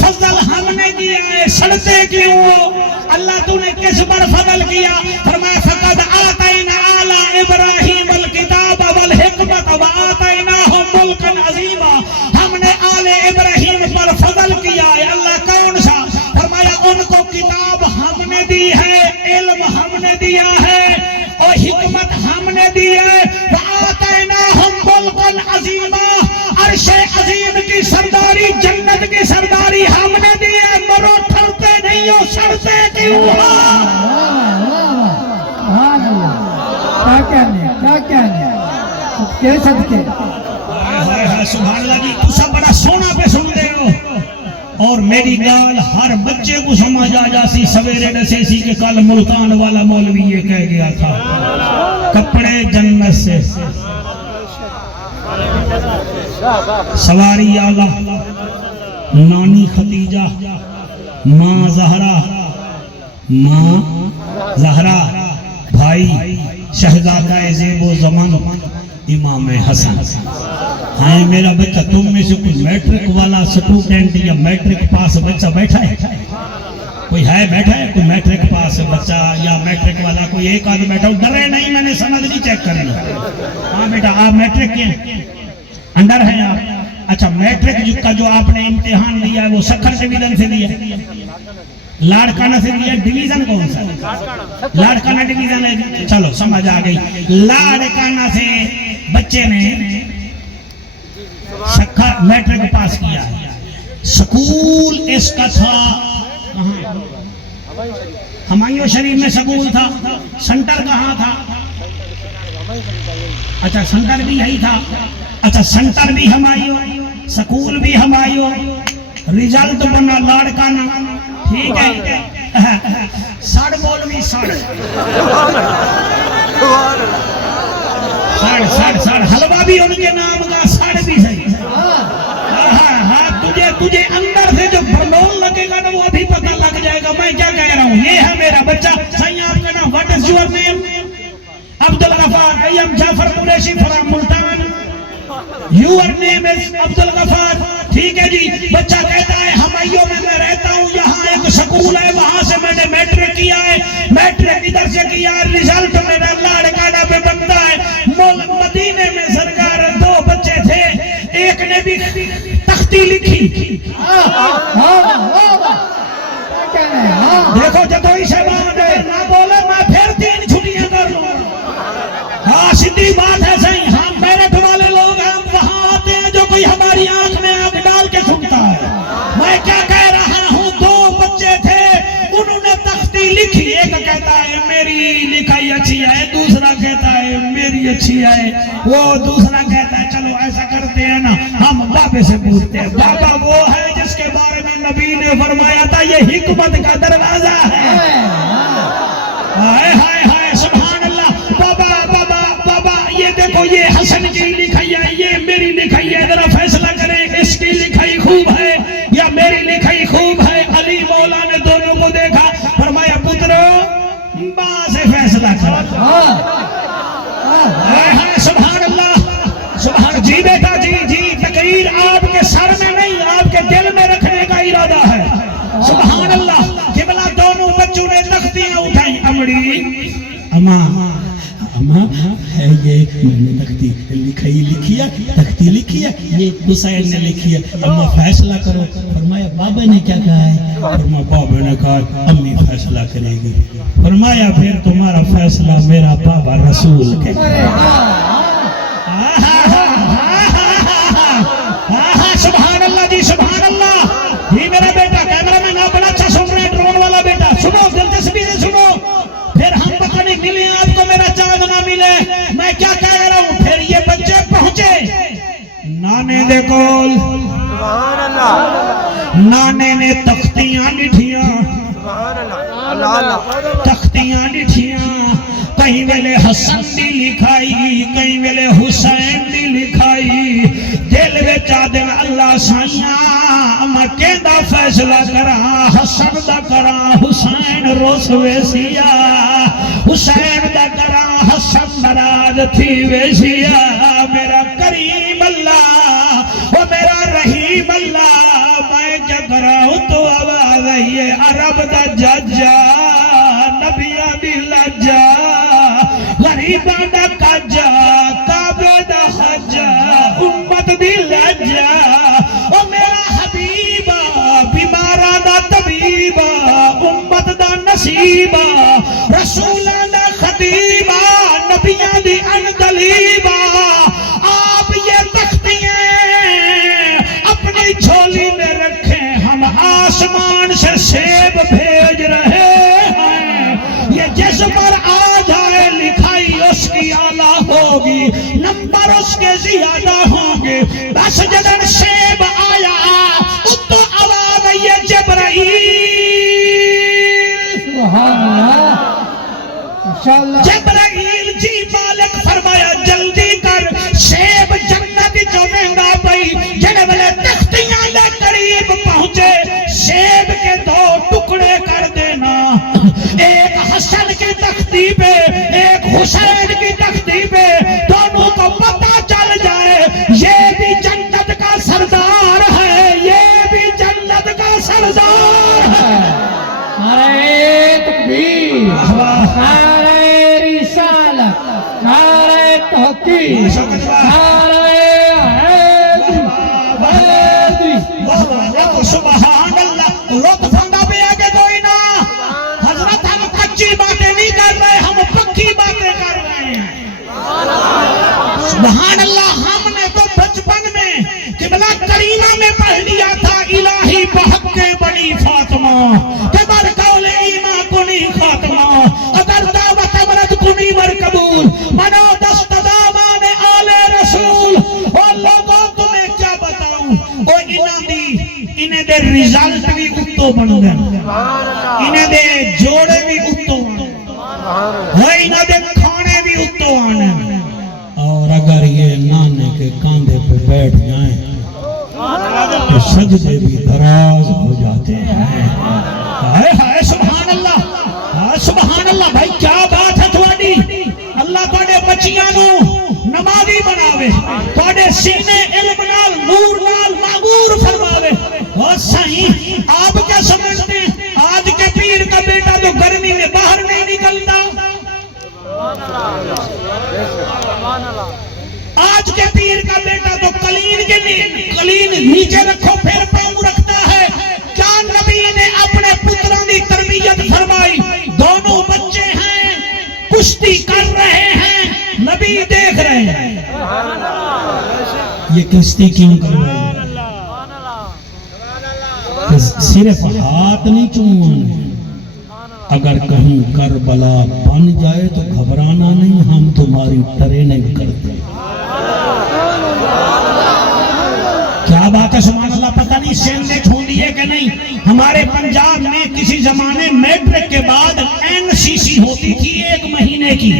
فضل ہم نے کیا ہے، سڑتے کیوں ہو؟ اللہ تو نے کس پر فضل کیا؟ فرمایا فقد آتینا آل ابراہیم الکتاب والحکمت وآتیناہم ملکا عظیما، ہم نے آل ابراہیم پر فضل کیا ہے۔ اللہ کون سا؟ فرمایا ان کو کتاب ہم نے دی ہے، علم ہم نے دیا ہے، اور حکمت ہم نے دی ہے، وآتیناہم ملکا عظیما، عرش عظیم کی سرداری، جنت کی سرداری ہم نے دی ہے۔ مرو ٹھرتے نہیں ہو، سڑتے کیوں ہو؟ سبحان اللہ، کیا کہنے، کیا کہنے، صدقے صدقے۔ سبحان اللہ جی، تو سب بڑا سونا پہ سن دے ہو، اور میری گال ہر بچے کو سمجھ آ جاسی سویرے نسے سی کہ کل ملتان والا مولوی یہ کہہ گیا تھا، کپڑے جنت سے، سواری آلہ، نانی خدیجہ، ماں زہرا، بھائی شہزادہ زیب و زمان امام حسن۔ ہاں میرا بچہ، تم میں سے کوئی میٹرک والا سٹوڈنٹ یا میٹرک پاس بچہ بیٹھا ہے؟ کوئی ہے بیٹھا ہے کوئی میٹرک پاس بچہ یا میٹرک والا کوئی ایک آدھ بیٹھا ہو؟ ڈرے نہیں، میں نے سند نہیں چیک کرنا۔ ہاں بیٹا آپ میٹرک کے انڈر ہیں آپ؟ اچھا میٹرک کا جو آپ نے امتحان دیا ہے وہ سکھر ڈویژن سے دیا، لاڑکانہ سے دیا، ڈویژن کون سا؟ لاڑکانہ ڈویژن ہے، چلو سمجھ آ گئی۔ لاڑکانہ سے بچے نے سکھر میٹرک پاس کیا ہے، سکول اس کا تھا کہاں؟ ہمایوں شریف میں سکول تھا، سنٹر کہاں تھا؟ اچھا سنٹر بھی یہی تھا، اچھا سنٹر بھی ہمایوں، سکول بھی ہمایوں، رزلٹ بنا لاڑکانہ، ٹھیک ہے۔ سڑ مولوی سڑ سڑ سڑ سڑ حلوہ بھی ان کے نام کا، سڑ بھی صحیح۔ تجھے اندر سے جو برلون لگے گا نا وہ ابھی پتہ لگ جائے گا میں کیا کہہ رہا ہوں۔ یہ ہے میرا بچہ۔ صحیح آپ کا نام، what is your name؟ Abdul Ghaffar, I am Jafar Qureshi from Multan. Your name is Abdul Ghaffar, ٹھیک ہے جی۔ بچہ کہتا ہے ہمایوں میں رہتا ہوں، یہاں ایک سکول ہے، وہاں سے میں نے میٹرک کیا ہے، میٹرک ادھر سے کیا ہے، رزلٹ میرا لاڑکانہ پہ بنتا ہے۔ مدینے میں سرکار دو بچے تھے، ایک نے بھی تختی لکھی، دیکھو جتوئی سے بات ہے نہ بولے میں پھر 3 چھٹیاں کر لوں۔ ہاں سیدھی بات ہے صحیح، ہم میرٹھ والے لوگ ہم وہاں آتے ہیں جو کوئی ہماری آنکھ میں آنکھ ڈال کے سنتا ہے۔ میں کیا کہہ رہا ہوں، 2 بچے تھے، انہوں نے تختی لکھی، ایک کہتا ہے میری لکھائی اچھی ہے، دوسرا کہتا ہے میری اچھی ہے، وہ دوسرا کہتا ہے چلو ایسا کرتے ہیں نا ہم بابے سے پوچھتے ہیں۔ بابا وہ ہے جس کے بارے میں نبی نے فرمایا تھا یہ حکمت کا دروازہ ہے۔ ہائے ہائے ہائے سبحان اللہ۔ بابا بابا بابا یہ دیکھو یہ حسن کی لکھائی ہے، یہ میری لکھائی ہے، ذرا فیصلہ کریں اس کی لکھائی خوب ہے یا میری لکھائی خوب ہے۔ علی مولا نے دونوں کو دیکھا، فرمایا پترو ماں سے فیصلہ کرو۔ ہائے ہائے سبحان اللہ سبحان۔ جی بیٹا جی جی، تقریر آپ کے سر میں نہیں آپ کے دل میں رکھنے کا ارادہ ہے۔ سبحان اللہ۔ قبلہ دونوں بچوں نے تختیاں اٹھائیں، امڑی اماں ہے یہ میں نے تختی لکھی ہے، تختی لکھی ہے، یہ حسین نے لکھی ہے، اماں فیصلہ کرو۔ فرمایا بابا نے کیا کہا ہے؟ فرمایا بابا نے کہا امی فیصلہ کرے گی۔ فرمایا پھر تمہارا فیصلہ میرا بابا رسول کے سبحان اللہ جی سبحان اللہ۔ یہ میرا بیٹا کیمرہ مین آپ بڑا اچھا سن رہے ہیں، ڈرون والا بیٹا سنو دلچسپی سے سنو، پھر ہم پتہ نہیں ملے آپ کو میرا چاند نہ ملے۔ میں کیا کہہ رہا ہوں، پھر یہ بچے پہنچے نانے دے کول، سبحان اللہ، نانے نے تختیاں لکھیاں، سبحان اللہ، اللہ تختیاں لکھیاں، کہیں ویلے حسن دی لکھائی، کہیں ویلے حسین دی لکھائی، دل وچ آدن اللہ سائیاں میں کیندا فیصلہ کراں، حسن دا کراں حسین روس ویسیا، حسین دا کراں حسن ناراض تھی ویسیا۔ میرا کریم اللہ او میرا رحیم اللہ، میں کیا کراں تو آواز آئیے عرب دا ججا، نبیاں دی لجا، غریباں دا کجا، کعبے دا حجا، امت دی لجا، او میرا حبیبا، بیماراں دا طبیبا، امت دا نصیبا، رسولاں دا خطیبا، نبیاں دی اندلیبا۔ آپ یہ تختیاں اپنی جھولی میں رکھیں، ہم آسمان سے سیب بھیج رہے ہیں، یہ جس پر آ جائے لکھائی اس کی اعلیٰ ہوگی، نمبر اس کے زیادہ ہوں گے۔ بس جدن سیب آیا اتو آواز یہ جبرائیل، سبحان اللہ انشاءاللہ۔ جبرائیل جی مالک فرمایا جلدی کر، سیب جنت جو مہنگا پئی، جڑے والے تختیاں دے قریب پہنچے، سیب کے 2 ٹکڑے کر دینا، ایک حسن کی تختی پہ ایک حسین کی تختی پہ، دونوں کو پتہ چل جائے یہ بھی جنت کا سردار ہے، یہ بھی جنت کا سردار ہے۔ نعرہ تکبیر، نعرہ رسالت، نعرہ تحقیق، نعرہ حیدر، ہم نے تو بچپن میں قبلہ کریمہ میں پڑھ لیا تھا الہی بحق کے بنی فاطمہ کہ بر قول ایمان کنی خاتمہ اگر دعوت امرت کنی بر قبول منو دست دامان آل رسول اور لوگوں تمہیں کیا بتاؤں وہ انہیں دے ریزلٹ بھی اتو بن گئے انہیں دے جوڑے بھی اتو انہیں دے کھانے بھی اتو آنے اور اگر یہ نانے کے کاندھے پہ بیٹھ جائیں تو سجدے بھی دراز ہو جاتے ہیں ہائے سبحان اللہ بھائی کیا بات ہے تھوڑی اللہ تھوڑے بچیاں نو نمازی بناوے تھوڑے سینے علم نال نور نال معمور فرماوے اور صحیح آپ کیا سمجھتے ہیں آج کے پیر کا بیٹا تو گرمی میں باہر نہیں نکلتا آج کے پیر کا بیٹا تو کلین نیچے رکھو پھر پاؤں رکھتا ہے کیا نبی نے اپنے پتروں کی تربیت فرمائی دونوں بچے ہیں کشتی کر رہے ہیں نبی دیکھ رہے ہیں یہ کشتی کیوں کر رہے ہیں صرف ہاتھ نہیں چومانے اگر کہیں کربلا بن جائے تو گھبرانا نہیں ہم تمہاری ٹریننگ کرتے کیا بات ہے سبحان اللہ پتہ نہیں سینڈ ہوندی ہے کہ نہیں ہمارے پنجاب میں کسی زمانے میٹرک کے بعد NCC ہوتی تھی 1 مہینے کی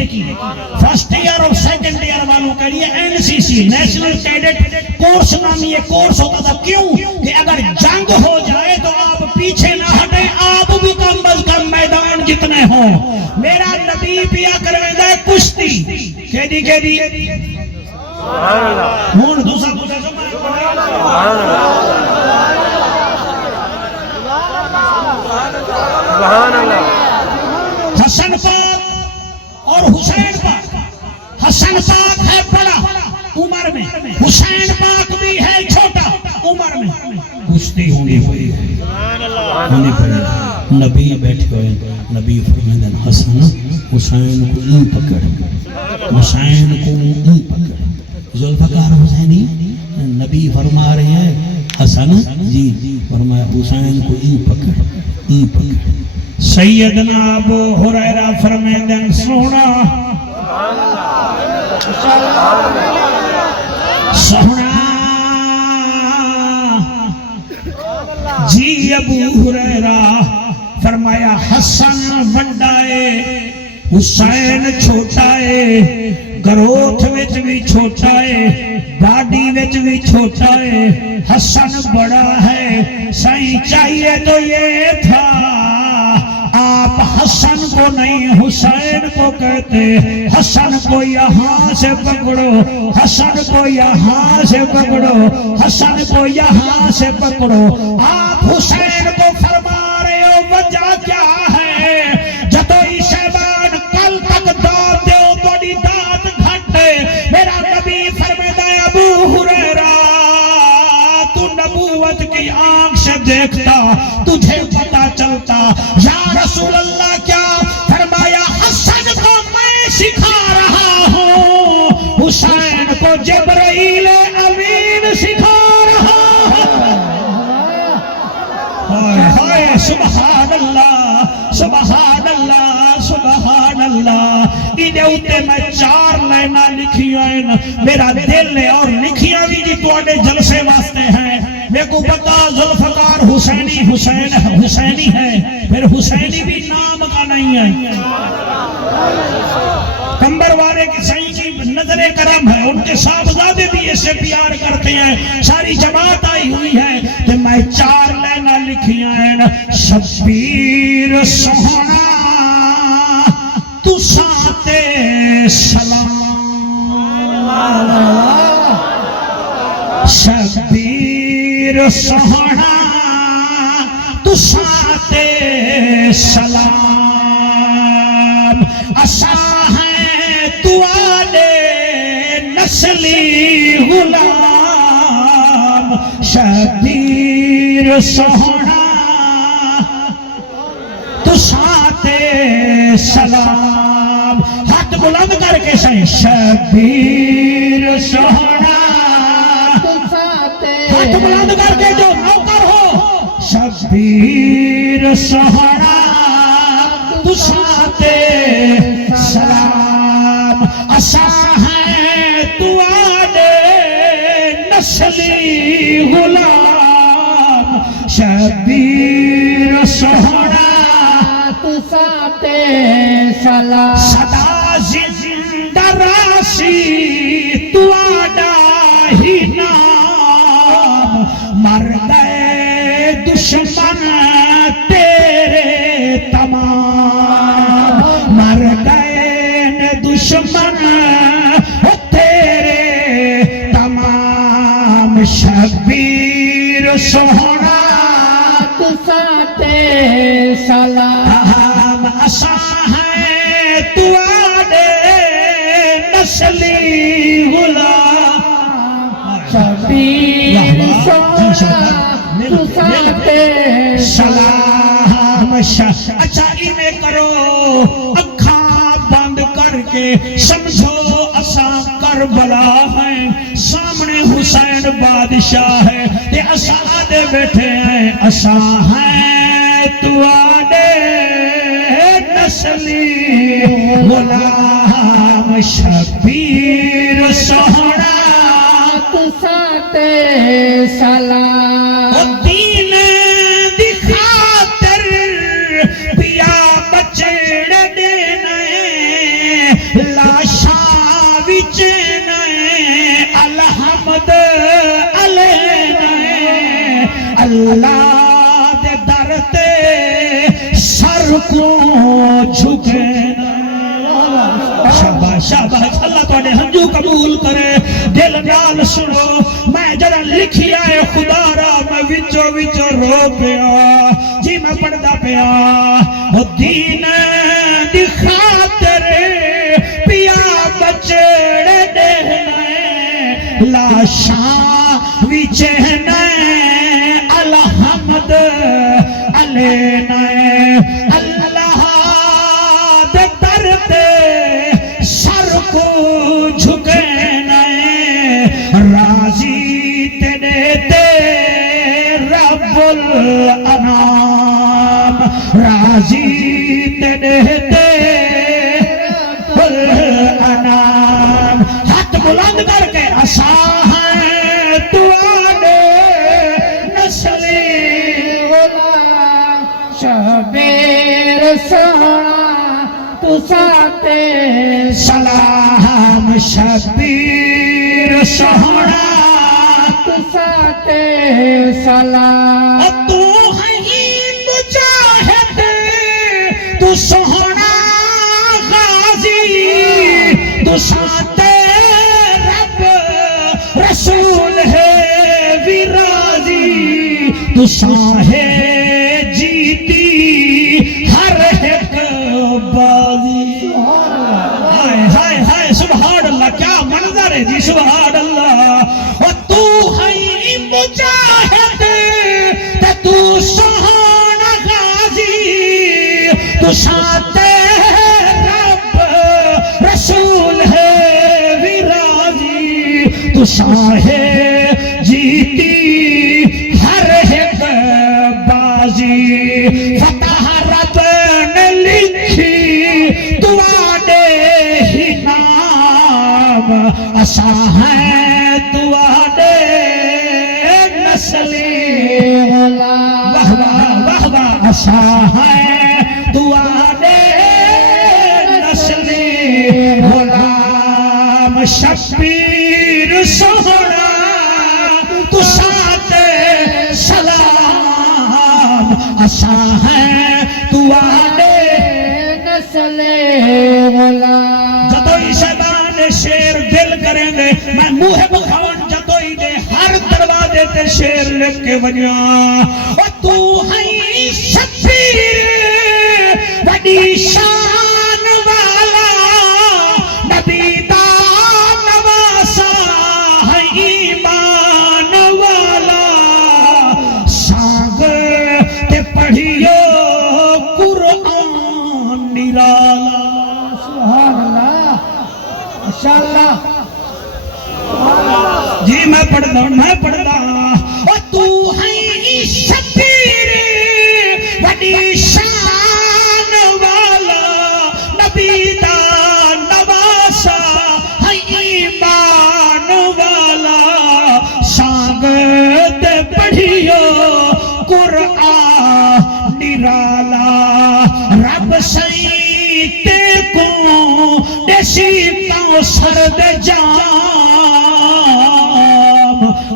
فرسٹ ایئر اور سیکنڈ ایئر والوں کے لیے NCC نیشنل کیڈٹ کورس نامی ایک کورس ہوتا تھا کیوں کہ اگر جنگ ہو جائے تو آپ پیچھے نہ ہٹیں آپ بھی کم از کم میدان جتنے ہوں میرا نبی پیا کرویندہ ہے کشتی کہہ دی مون دوسرا حسن پاک اور حسین پاک حسن پاک ہے بڑا عمر میں حسین پاک بھی ہے چھوٹا عمر میں کشتی ہونی پڑی نبی بیٹھے ہوئے نبی فرمائے حسن حسین کو این پکڑ حسین کو این پکڑ ذوالفقار حسینی نبی فرما رہے ہیں حسن جی فرمایا حسین کو این پکڑ سیدنا ابو ہریرہ فرمائے سونا جی ابو ہریرہ فرمایا حسن وڈائے حسین چھوٹا ہے گروتھ وچ بھی چھوٹا ہے باڈی وچ بھی چھوٹا ہے حسن بڑا ہے سائیں چاہیے تو یہ تھا آپ حسن کو نہیں حسین کو کہتے حسن کو یہاں سے پکڑو حسن کو یہاں سے پکڑو حسن کو یہاں سے پکڑو آپ حسین کو فرما رہے ہو وجہ کیا ہے جتوئی شہبان کل تک دار دیو توڑی دات گھٹے میرا نبی فرمیدہ ابو ہریرہ تو نبوت کی آنکھ سے دیکھتا تجھے پتا چلتا یا رسول اللہ کیا فرمایا حسن کو میں سکھا رہا ہوں حسین کو جبرائیل امین سکھا رہا ہوں ہائے سبحان اللہ سبحان اللہ سبحان اللہ انہیں ہوتے میں 4 لائنہ لکھی ہیں میرا دل ہے اور لکھیاں بھی جی توڑے جلسے واسطے ہیں میں کو بتا ذوالفقار حسینی حسینی ہے پھر حسینی بھی نام کا نہیں ہے کمبر والے کی صحیح کی نظر کرم ہے ان کے صاحبزادے بھی اسے پیار کرتے ہیں ساری جماعت آئی ہوئی ہے کہ میں 4 لائنہ لکھی ہیں شبیر سہنا تو ساتے سلام شبیر سہنا تو ساتے سلام اسا ہیں تو آلے نسلی غلام شبیر سہنا تو ساتے سلام ہاتھ بلند کر کے سائیں شبیر سوہنا ہاتھ بلند کر کے جو نوکر ہو شبیر سوہنا تو ساتے سلام اسا ہے تو آنے نسلی غلام شبیر سوہنا تو ساتے سلام صدا زندہ راسی تو آڈا ہی نام مر گئے دشمن تیرے تمام مر گئے دشمن تیرے تمام شبیر سوہنا تو ساتے سلام اسا ہے تو آنے نسلی غلام شبیر سوہنا تو ساتے سلام اچھا انہیں کرو اکھاں بند کر کے سمجھو اسا کربلا ہیں سامنے حسین بادشاہ ہے یہ اسا آدھے بیٹھے ہیں اسا ہیں تو آنے نسلی غلام شبیر سوہنا تو ساتے سلام دین دی خاطر پیا بچڑ دینے لاشاں وچنے الحمد علینے اللہ دے در تے سر کو جھکنے شاباش شاباش اللہ تو نے ہنجو قبول کرے دل نال سنو میں جڑا لکھی آئے خدا را میں وچو وچو رو پیا جی میں پڑھدا پیا وہ دین دی خاطر پیا بچڑ دینے لاشاں وچنے الحمد علینے اللہ دے در تے سر کو جھکنے راضی تیرے تے رب الانام راضی تیرے تے رب الانام ہاتھ بلند کر کے اسا ہیں تو آنے نسلی غلام شبیر سوہنا تو ساتے سلام شبیر سوہنا تو ساتے سلام تو ہے مجاہد تو سوہنا غازی تو ساتے رب رسول ہے ویرازی تو ساہے جیتی ہر ایک بازی ہائے ہائے ہائے سبحان اللہ کیا منظر ہے جی سبحان اللہ اور تو ہے مجاہد تے تو سوہنا غازی تو ساتے رب رسول ہے ویرازی تو ساہے جیتی ہر ایک بازی فتح رب نے لکھی تو آنے ہی نام اسا ہے تو آنے نسلی غلام واہ واہ واہ واہ اسا ہے تو آنے نسلی غلام شبیر سوہنا تو ساتے سلام اسا ہے تو آنے نسل غلام جتوئی شیطان شیر دل کریں گے میں موہ بخون جتوئی دے ہر دروازے تے شیر لکھ کے ونیا اور تو ہے شبیر وڈی شان والا نبی دا نواسا ہے ایمان والا سانگ تے پڑھیو قرآن نرالا سبحان اللہ اللہ جی میں پڑھدا او تو ہے شبیر وڈی شان والا نبی دا نواسا ہے ایمان والا سانگت پڑھیو قرآن نرالا رب سیتے کو دیسی تو سرد جام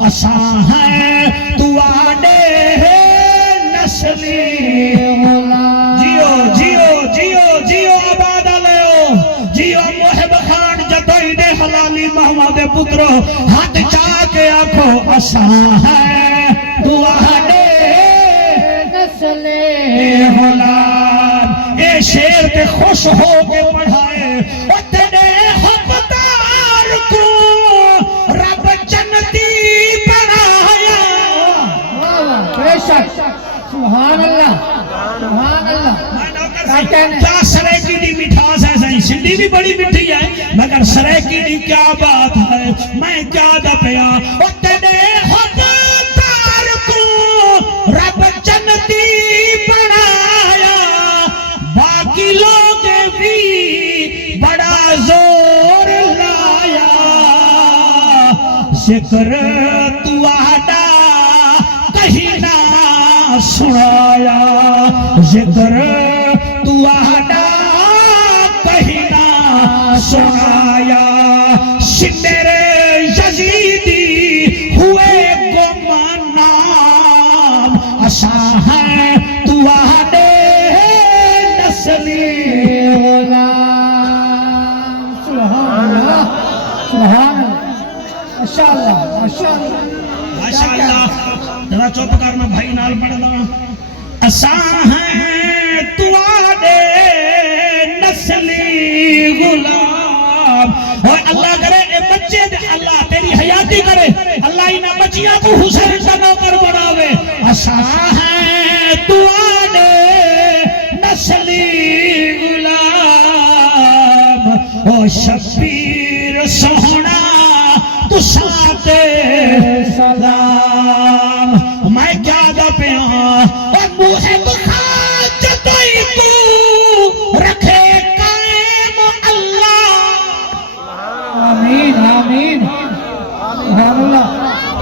اساں ہے تو آڈے نسلی جیو جیو جیو جیو آباد لیو جیو محب خان جدوئی دے حلالی محمد پترو ہاتھ چاہ کے آکھو اساں ہے تو آڈے غلام اے شیر کے خوش ہو کے پڑھائے اور تیرے حبدار کو رب جنتی بنایا بے شک سبحان اللہ سبحان اللہ کیا سریکی دی مٹھاس ہے صحیح سندھی بھی بڑی مٹھی ہے مگر سریکی دی کیا بات ہے میں کیا دا پیا اور تیرے حبدار کو رب جنتی بنایا باقی لوگ بھی بڑا زور لایا ذکر تو آڈا کہیں نہ سنایا ذکر تو آڈا کہیں نہ سنایا شمر یزیدی ہوئے گمنام اساں ہے تو آڈے نسلی غلام سبحان اللہ سبحان اللہ ماشاءاللہ ماشاءاللہ ماشاءاللہ ذرا چوپ کر میں بھائی نال پڑھ دوں اساں ہیں تو آڈے نسلی غلام اور اللہ کرے اے بچے دے اللہ تیری حیاتی کرے اللہ انہاں بچیاں کو حسین کا نوکر بناوے اساں ہیں تو آڈے نسلی غلام او شبیر سونا تو ساتے سلام میں کیا دا پیا اور محب خاجتائی تو رکھے قائم اللہ آمین آمین سبحان اللہ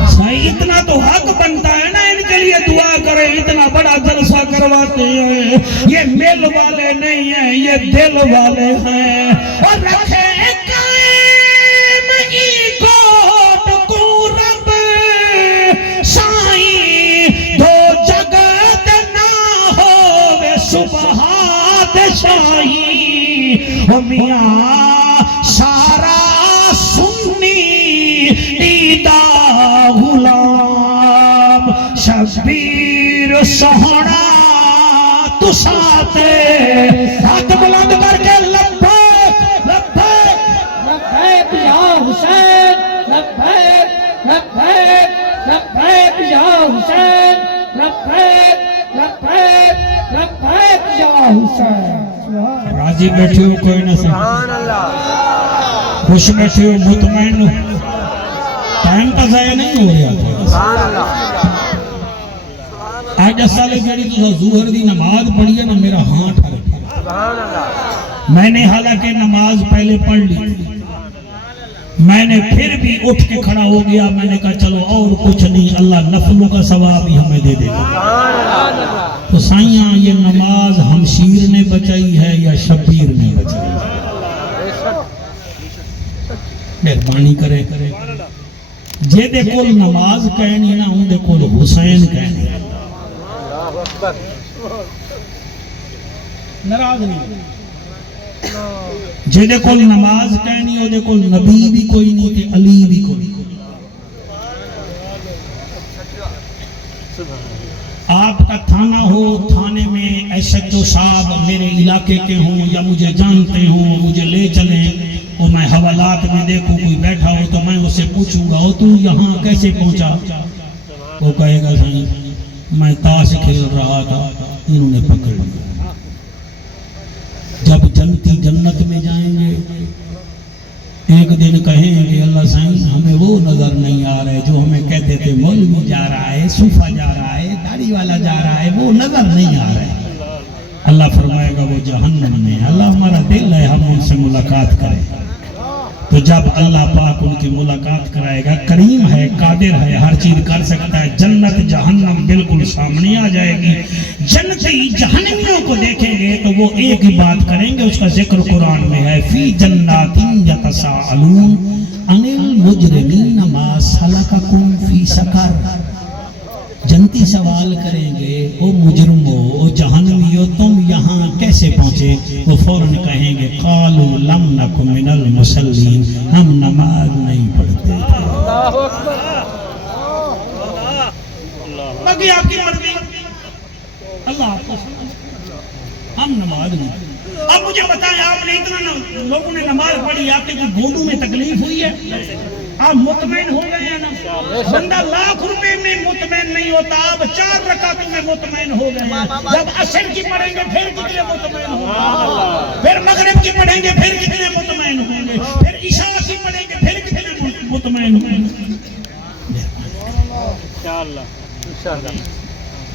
صحیح اتنا تو حق بنتا ہے نا ان کے لیے دعا کرے اتنا بڑا جلسہ کرواتے ہیں یہ مل والے نہیں ہیں یہ دل والے ہیں اور رکھے قائم ایگوٹ کو رب سائیں دو جگت نہ ہووے صبحات شاہی او میاں سارا سنی دیدہ غلام شبیر سونا تو ساتے ہاتھ بلند کر کے لبیک لبیک لبیک یا حسین لبیک لبیک لبیک یا حسین لبیک لبیک لبیک یا حسین راضی بیٹھے ہو کوئی نہ سبحان اللہ خوش بیٹھے ہو مطمئن ہو ٹائم کا ضائع نہیں ہو رہا تھا سبحان اللہ آج سالے جڑی تو ظہر دی نماز پڑھی ہے نا میرا ہاتھ ٹھر گیا سبحان اللہ میں نے حالانکہ نماز پہلے پڑھ لی میں نے پھر بھی اٹھ کے کھڑا ہو گیا میں نے کہا چلو اور کچھ نہیں اللہ نفلوں کا ثواب ہی ہمیں دے دے گا سبحان اللہ تو سائیاں یہ نماز ہمشیر نے بچائی ہے یا شبیر نے بچائی ہے مہربانی کرے جے دے کول نماز کہنی نا ان دے کول حسین کہنی ناراض نہیں جے دے کول نماز کہنی او دے کول نبی بھی کوئی نہیں تے علی بھی کوئی نہیں آپ کا تھانہ ہو تھانے میں ایس ایچ او صاحب میرے علاقے کے ہوں یا مجھے جانتے ہوں مجھے لے چلیں اور میں حوالات میں دیکھوں کوئی بیٹھا ہو تو میں اسے پوچھوں گا تو یہاں کیسے پہنچا وہ کہے گا صحیح میں تاش کھیل رہا تھا انہوں نے پکڑ لیا جب جنتی جنت میں جائیں گے ایک دن کہیں گے اللہ سائیں ہمیں وہ نظر نہیں آ رہے جو ہمیں کہتے تھے مولوی جا رہا ہے، صوفہ جا رہا ہے، داڑھی والا جا رہا ہے، وہ نظر نہیں آ رہے۔ اللہ فرمائے گا وہ جہنم میں۔ اللہ ہمارا دل ہے ہم ان سے ملاقات کریں، تو جب اللہ پاک ان کی ملاقات کرائے گا، کریم ہے، قادر ہے، ہر چیز کر سکتا ہے، جنت جہنم بالکل سامنے آ جائے گی۔ جنتی جہنمیوں کو دیکھیں گے تو وہ ایک ہی بات کریں گے، اس کا ذکر قرآن میں ہے، فی جنات یتساءلون عن المجرمین ما سلککم فی سقر۔ جنتی سوال کریں گے او مجرمو، او جہنمیو، تم یہاں کیسے پہنچے؟ وہ فوراً کہیں گے قالوا لم نک من المصلین، ہم نماز نہیں پڑھتے تھے۔ باقی آپ کی مرضی، اللہ آپ کو ہم نماز نہیں۔ اب مجھے بتائیں آپ نے اتنا لوگوں نے نماز پڑھی، آپ کے کوئی گودوں میں تکلیف ہوئی ہے؟ آپ مطمئن ہو گئے ہیں نا؟ بندہ لاکھ روپے میں مطمئن نہیں ہوتا، آپ 4 رکعتوں میں مطمئن ہو گئے ہیں۔ جب عصر کی پڑھیں گے پھر کتنے مطمئن ہوں گے، پھر مغرب کی پڑھیں گے پھر کتنے مطمئن ہوں گے، پھر عشاء کی پڑھیں گے پھر کتنے مطمئن ہوں گے۔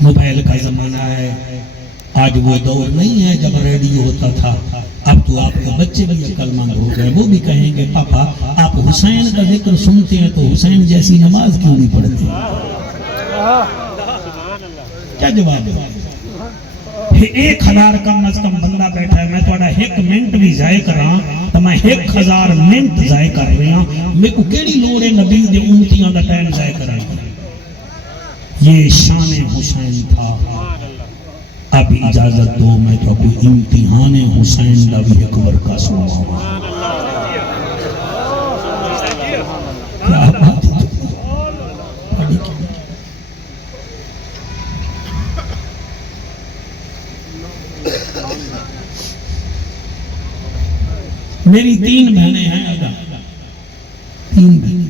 موبائل کا زمانہ ہے، آج وہ دور نہیں ہے جب ریڈیو ہوتا تھا۔ اب تو آپ کے بچے بھی عقل مند ہو گئے، وہ بھی کہیں گے پاپا آپ حسین کا ذکر سنتے ہیں تو حسین جیسی نماز کیوں نہیں پڑھتے؟ کیا جواب ہے؟ 1000 کم از کم بندہ بیٹھا ہے، میں تھوڑا 1 منٹ بھی ضائع کر رہا تو میں 1000 منٹ ضائع کر رہا ہوں۔ میرے کو کیڑی لوڑ ہے نبی دے امتیاں دا ٹائم ضائع کرنے کی؟ یہ شان حسین تھا۔ اب اجازت دو میں تو کوئی امتحان حسین دا بھی اکبر کا سناؤں۔ کیا بات ہے؟ میری 3 بہنیں ہیں ادا، 3 بہنیں،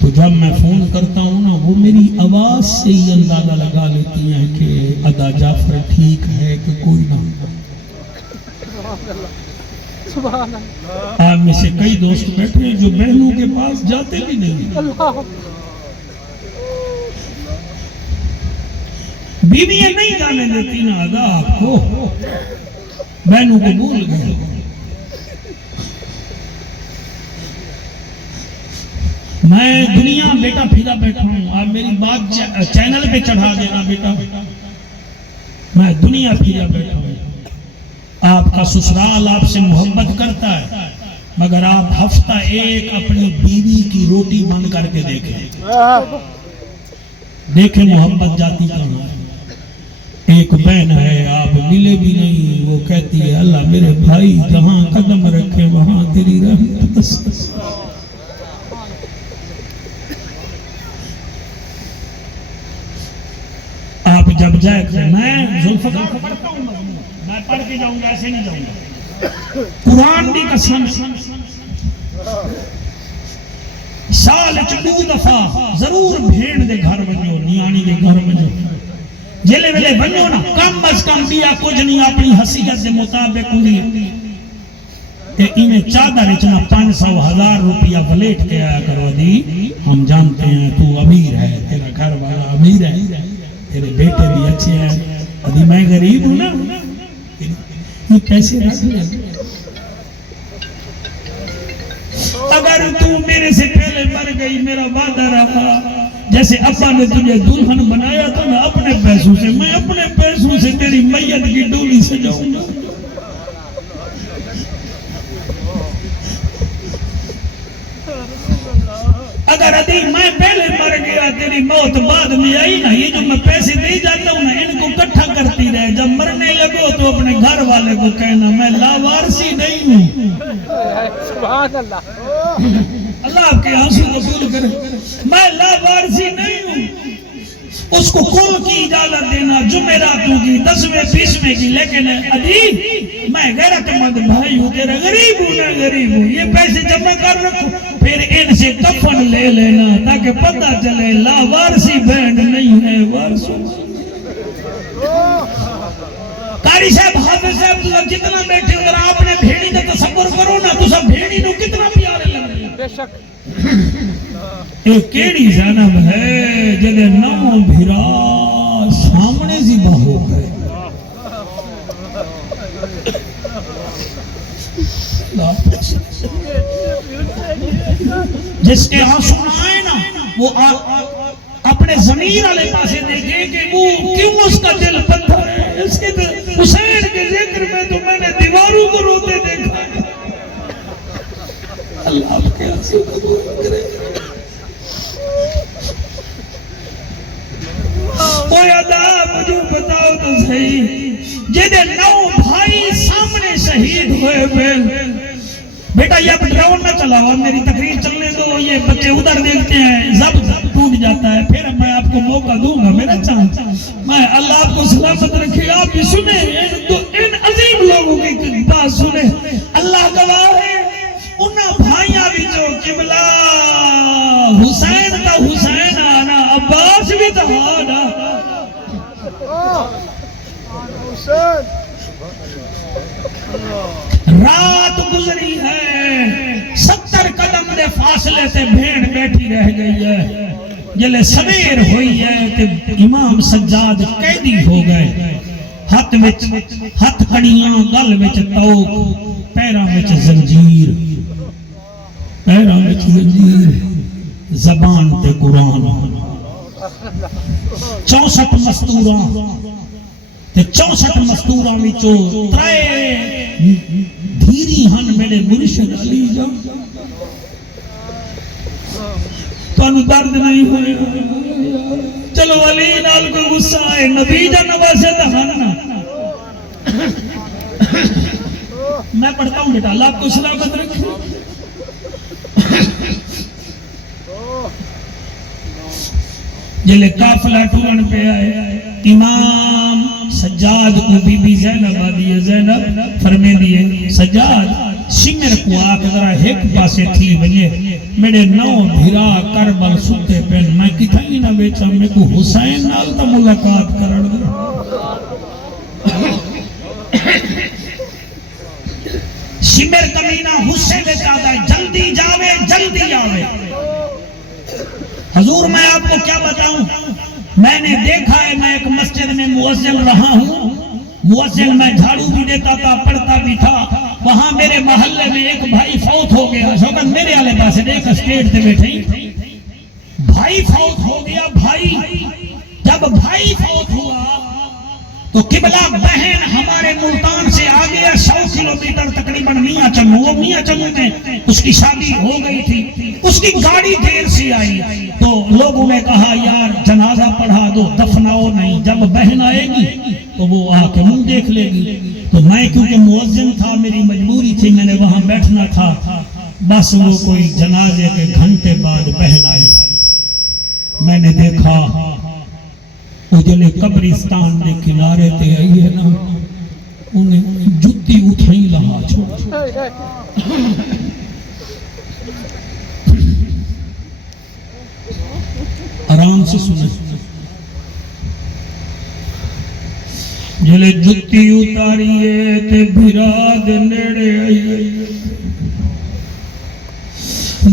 تو جب میں فون کرتا ہوں نا وہ میری آواز سے ہی اندازہ لگا لیتی ہیں کہ ادا جعفر ٹھیک ہے کہ کوئی نہ۔ آپ میں سے کئی دوست بیٹھے ہیں جو بہنوں کے پاس جاتے بھی نہیں، بیویاں نہیں جانے دیتی نا ادا آپ کو، بہنوں کو بھول گئے۔ میں دنیا بیٹا پھرا بیٹھا ہوں، آپ میری بات چینل پہ چڑھا دینا بیٹا، میں دنیا پھرا بیٹھا ہوں۔ آپ کا سسرال آپ سے محبت کرتا ہے، مگر آپ ہفتہ 1 اپنی بیوی کی روٹی بند کر کے دیکھیں محبت جاتی کہاں ہے۔ ایک بہن ہے آپ ملے بھی نہیں، وہ کہتی ہے اللہ میرے بھائی جہاں قدم رکھے وہاں تیری رحمت بس۔ آپ جب جائے میں ذوالفقار کو پڑھتا ہوں، میں پڑھ کے جاؤں گا، ایسے نہیں جاؤں گا، قرآن دی قسم سال 2 دفعہ ضرور بھیڑ دے گھر بنو، نیانی دے گھر بنو، جلے ویلے بنو نا، کم از کم دیا کچھ نہیں اپنی حیثیت کے مطابق ہوئی انہیں چادر اتنا 500,000 روپیہ ولیٹ کے آیا کرو دی، ہم جانتے ہیں تو امیر ہے، تیرا گھر والا امیر ہے، تیرے بیٹے بھی اچھے ہیں، ابھی میں غریب ہوں نا، یہ پیسے رکھ لیں۔ اگر تو میرے سے پہلے مر گئی میرا وعدہ رہا، جیسے ابا نے تجھے دلہن بنایا تھا نا اپنے پیسوں سے، میں اپنے پیسوں سے تیری میت کی ڈولی سجاؤں گا۔ اگر ادھی میں پہلے مر گیا تیری موت بعد میں آئی نا، یہ جو میں پیسے دے جاتا ہوں نا ان کو اکٹھا کرتی رہے، جب مرنے لگو تو اپنے گھر والے کو کہنا میں لاوارسی نہیں ہوں۔ سبحان اللہ، اللہ آپ کے آنسو قبول کرے، میں لاوارسی نہیں ہوں۔ اس کو کل کی اجازت دینا جمعراتوں کی 10ویں 20ویں کی، لیکن ادھی میں غیرت مند بھائی ہوں، تیرا غریب ہوں نا غریب ہوں، یہ پیسے جمع کر رکھو، پھر ان سے کفن لے لینا تاکہ پتہ چلے لاوارسی بینڈ نہیں ہے وارث۔ قاری صاحب حافظ صاحب تو جتنا بیٹھے اگر آپ نے بھیڑی کا تصور کرو نا تو سب بھیڑی نو کتنا پیارے لگے. بے شک ایک کیڑی جانب ہے جدے نو بھیرا سامنے زیبا ہو گئے. جس کے آنسو آئے نا وہ اپنے ضمیر والے پاسے دیکھے کہ وہ کیوں اس کا دل پتھر ہے. اس کے حسین کے ذکر میں تو میں نے دیواروں کو روتے دیکھا. اللہ آپ کے آنسو قبول کرے. کوئی ادا مجھے بتاؤ تو صحیح جدے 9 بھائی سامنے شہید ہوئے. بیٹا یہ اب ڈراؤن نہ چلاؤ, میری تقریر چلنے دو. یہ بچے ادھر دیکھتے ہیں ضبط ٹوٹ جاتا ہے. پھر میں آپ کو موقع دوں گا میرا چانس. میں اللہ آپ کو سلامت رکھے. آپ بھی سنیں ان عظیم لوگوں کی بات سنیں. اللہ گواہ ہے انہاں بھائیاں بھی جو قبلہ حسین کا حسین آنا عباس بھی تو آنا. رات گزری ہے 70 قدم دے فاصلے سے بھیڑ بیٹھی رہ گئی ہے. جلے سویر ہوئی ہے کہ امام سجاد قیدی ہو گئے. ہاتھ کڑیاں, گل وچ توق, پیراں وچ زنجیر, پیراں وچ زنجیر, زبان تے قرآن. 64 مستوراں تے 64 مستوراں وچوں 3 دھیری ہن میرے مرشد علی جان. تانوں درد نہیں ہوئے. چلو علی نال کوئی غصہ ہے نبی جا نواسے تا ہن. میں پڑھتا ہوں بیٹا, اللہ آپ کو سلامت رکھے. جلے قافلہ ٹورن پہ آئے امام سجاد کو بی بی زینب آدھی زینب فرمے دیئے سجاد سمر کو آکھ ذرا ایک پاسے تھی بنیے میرے 9 بھیرا کربل ستے پہن میں کتھا ہی نہ بیچا میں کو حسین نال تا ملاقات کرڑ دے. سمر کمینہ حسین بیچا دائے جلدی جاوے جلدی آوے. حضور میں آپ کو کیا بتاؤں, میں نے دیکھا ہے میں ایک مسجد میں مؤذن رہا ہوں. مؤذن میں جھاڑو بھی دیتا تھا, پڑھتا بھی تھا. وہاں میرے محلے میں ایک بھائی فوت ہو گیا. شوکت میرے آلے پاس ایک اسٹیٹ دے بیٹھے بھائی فوت ہو گیا. بھائی جب بھائی فوت ہوا تو قبلہ بہن ہمارے ملتان سے آگے 100 کلومیٹر تقریباً میاں چنو. وہ میاں چنو میں اس کی شادی ہو گئی تھی. اس کی گاڑی دیر سے آئی تو لوگوں نے کہا یار جنازہ پڑھا دو, دفناؤ نہیں. جب بہن آئے گی تو وہ آ کے منہ دیکھ لے گی. تو میں کیونکہ مؤذن تھا میری مجبوری تھی, میں نے وہاں بیٹھنا تھا. بس وہ کوئی جنازے کے گھنٹے بعد بہن آئی. میں نے دیکھا اجلے قبرستان دے کنارے تے آئی ہے نا, انہیں جتی اٹھائی لہا چھوڑ. آرام سے سنے. جلے جتی اتاریے تے بھیرا دے نیڑے آئی.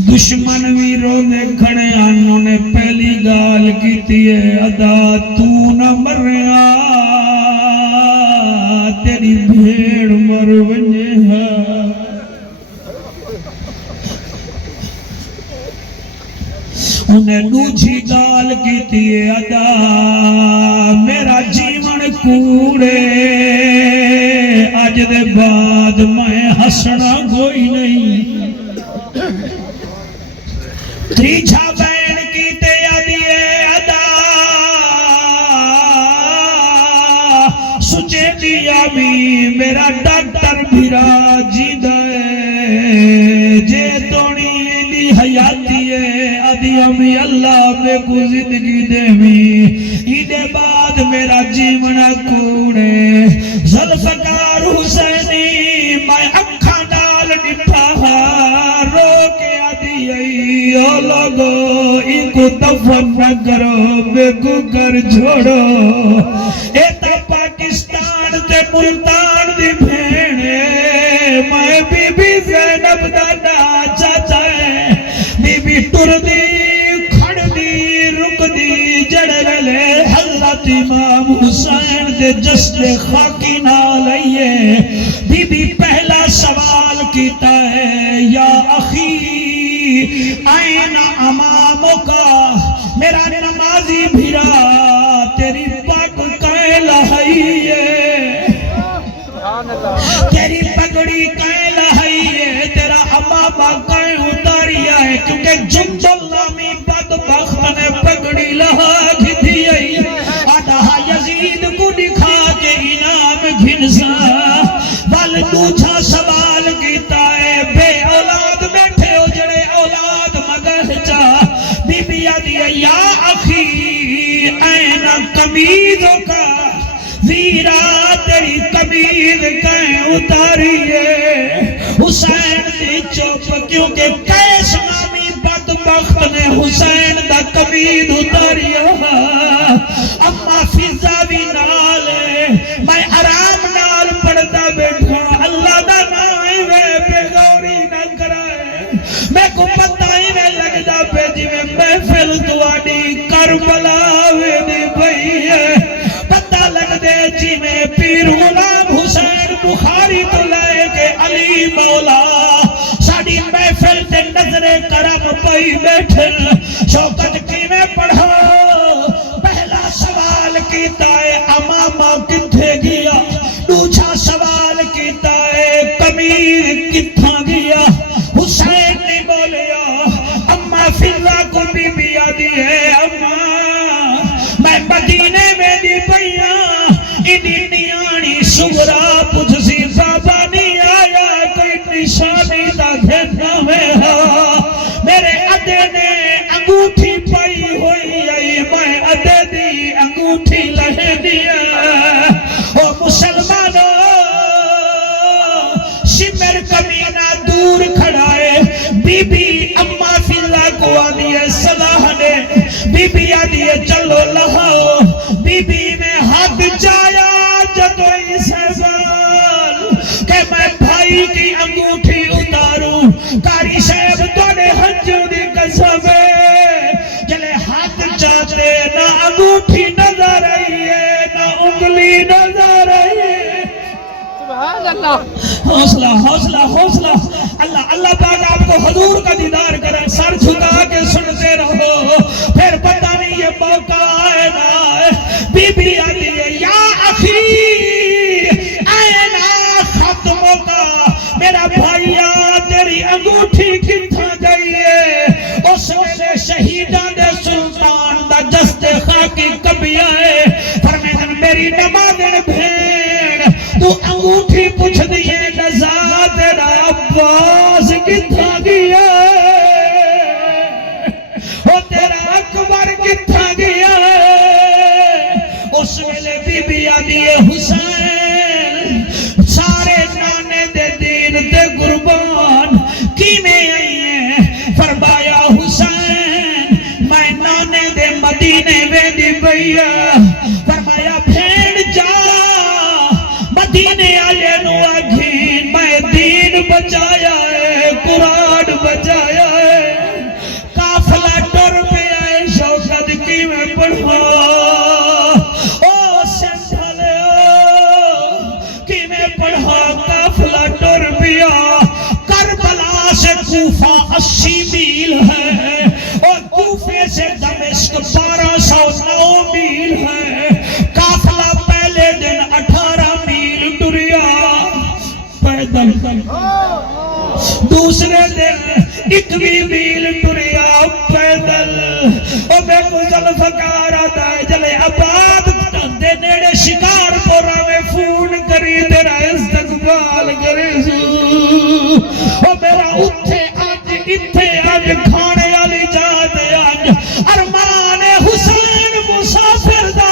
دشمن ویروں نے کھڑے آنوں نے پہلی گال کی تیے ادا تو نہ مریا تیری بھیڑ مر ونجے ہے. انہیں دوجھی گال کی تیے ادا میرا جیون کوڑے آج دے بعد میں ہسنا کوئی نہیں. تریچھا بین کی تیادیے ادا سچے دیا بھی میرا ڈاکٹر بھیرا جی دے جے تونی لی حیاتیے ادھی امی اللہ میں کو زندگی دے بھی ایدے بعد میرا جیون کوڑے. ذوالفقار حسینی میں اکھا ڈال ڈٹھا رو کے او لوگو ایک دفن نہ کرو بے کو کر چھوڑو. اے تا پاکستان تے ملتان دی بھینے میں بی بی زینب دا نا چاچا ہے بی بی ٹر دی کھڑ دی رک دی جڑے ویلے حضرت امام حسین دے جسد خاکی نہ لئیے بی بی پہلا سوال کیتا ہے یا اخی آئین اماموں کا میرا نمازی بھیرا تیری پاک کہیں لہائی ہے تیری پگڑی کہیں لہائی ہے تیرا امامہ کہیں اتاری ہے کیونکہ جمد اللامی بدبخت نے پگڑی لہا کی دی ہے آدھا یزید کو دکھا کے انعام گھنسا بل دوچھا سوال کیتا ہے بے اولاد بیٹھے ہو جڑے اولاد مگر جا بی بی آدھی ہے یا اخی این قمیدوں کا ویرا تیری قمید کہیں اتاری ہے حسین دی چوپ کیونکہ کیس نامی بدبخت نے حسین دا قمید اتاری ہے اما فضا بھی نال ہے میں آرام نال پڑھتا بیٹھا اللہ دا نائی میں پہ غوری نہ کرائے میں کو پتہ ہی میں لگتا پہ جی میں محفل دوانی کربلا ہوئے دی بھئی ہے پتہ لگ دے جی میں پیر غلام حسین بخاری تو لائے کہ علی مولا ساڑی محفل تے نظر کرم پئی بیٹھے شوکت کی میں پڑھا پہلا سوال کیتا ہے امامہ کتھے گیا دوچھا سوال کیتا ہے قمیر کتھا گیا حسین نے بولیا اماں فضا کو بی بی آدھی ہے اماں میں مدینے میں دی پئیاں انہی نیانی سغرا پچھ سی بابا نہیں آیا کوئی نشانی دا گھنہ میں میرے عدے نے انگوٹھی پائی ہوئی آئی میں عدے دی انگوٹھی لہے دیا او مسلمانوں شمر کمینہ دور کھڑائے بی بی اماں فضا کو آدھی ہے صلاح نے بی بی آدھی ہے چلو لہاؤ بی بی میں ہاتھ جایا جدوئی سیزال کہ میں بھائی کی انگوٹھی اتاروں کاری صاحب توڑے ہنجو دی قسم جلے ہاتھ جاتے نہ انگوٹھی نظر رہی ہے نہ انگلی نظر رہی ہے سبحان اللہ حوصلہ حوصلہ حوصلہ اللہ اللہ پاک آپ کو حضور کا دیدار کریں سر جھکا کے سنتے رہو پھر پتہ نہیں یہ موقع آئے نہ آئے بی بی آدھی ہے یا اخی آئینا ختموں کا میرا بھائیہ تیری انگوٹھی کتھا گئی ہے اس ویلے شہیدان دے سلطان دا جست خاکی کبھی آئے فرمیدن میری نمازن بھین تو انگوٹھی پوچھ دیئے نزا تیرا عباس کتھا گیا او تیرا اکبر کتھا گیا اس ویلے بی بی آدھی حسین سارے نانے دے دین دے قربان کی میں آئی ہیں فرمایا حسین میں نانے دے مدینے میں دی بھئیا فرمایا بھین جا مدینے آلے نو آگھین میں دین بچایا ہے قرآن بچایا ہے کافلہ ٹر پہ آئے شوکت کی میں پڑھا کوفہ 80 میل ہے اور کوفے سے دمشق 1209 میل ہے قافلہ پہلے دن 18 میل ٹریا پیدل دوسرے دن 21 میل ٹریا پیدل اور میں کو ذوالفقار آتا ہے جلے آباد دے نیڑے شکار پورا میں فون کری تیرا استقبال کرے اور میرا اتھے آج کھانے والی جاتے آج ارمان حسین مسافر دا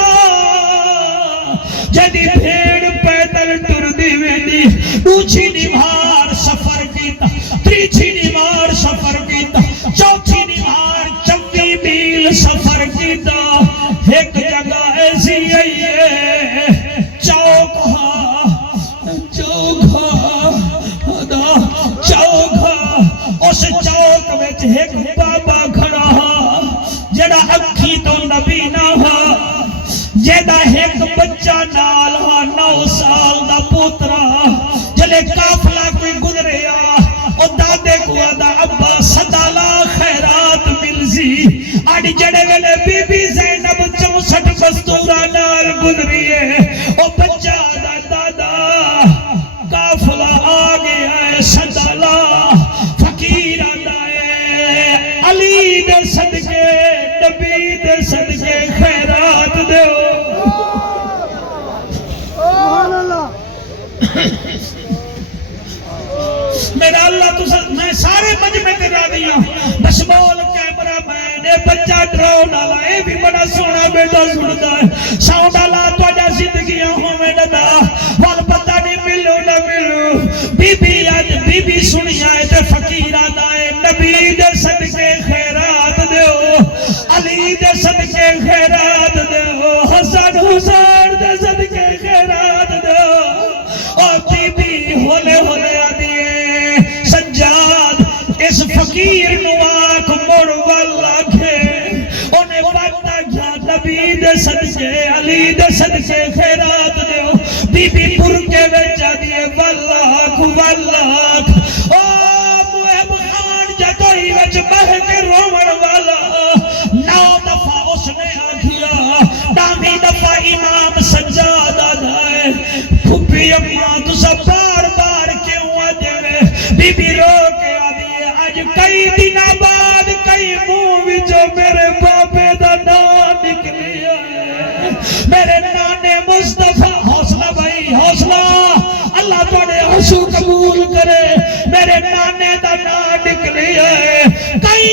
جدی بھیڑ پیدل ٹر دی ویندی دوچھی نمار سفر کیتا تریچھی نمار سفر کیتا چوتھی نمار 24 میل سفر کیتا ایک جگہ ایسی ہے چوک ہاں اکھی تو نبی نہ ہا جیدہ ایک بچہ نال ہا 9 سال دا پوترا جلے کافلہ کوئی گزریا او دادے کو آدھا ابا صدالہ خیرات ملزی آڑی جڑے ویلے بی بی زینب 64 بستورہ نال گزریے او بچہ آدھا دادا کافلہ آگے آئے صدالہ فقیر آدھا علی دے صدقے نبی دے صدقے خیرات دیو میرا اللہ تو میں سارے مجمع تے را دیا بشمول کیمرہ مین بچہ ڈراؤ ڈالا اے بھی بڑا سونا بیٹا سنتا ہے ساؤں ڈالا تو جا زندگیاں ہوں میں ڈالا وال پتہ نہیں ملو نہ ملو بی بی آج بی بی سنی آئے تے فقیر آدھا ہے نبی دے صدقے خیرات دیو علی دے صدقے خیرات دیو حسن حسین دے صدقے خیرات دیو اور بی بی ہولے ہولے آدھیے سجاد اس فقیر نواک مڑ والا کھے انہیں وقتا کیا نبی دے صدقے علی دے صدقے خیرات دیو بی بی پر کے بچہ دیے واللہ واللہ محب خان جتوئی وچ بہ کے رومن والا 9 دفعہ اس نے آکھیا 9 دفعہ امام سجاد آدھائے پھپی اماں تو سب بار بار کیوں آدھے بی بی رو کے آدھیے آج کئی دن بعد کئی منہ وچوں میرے باپے دا نام نکلی ہے میرے نانے مصطفیٰ حوصلہ بھائی حوصلہ اللہ توڑے حسو قبول کرے میرے نانے دا نام نکلی ہے کئی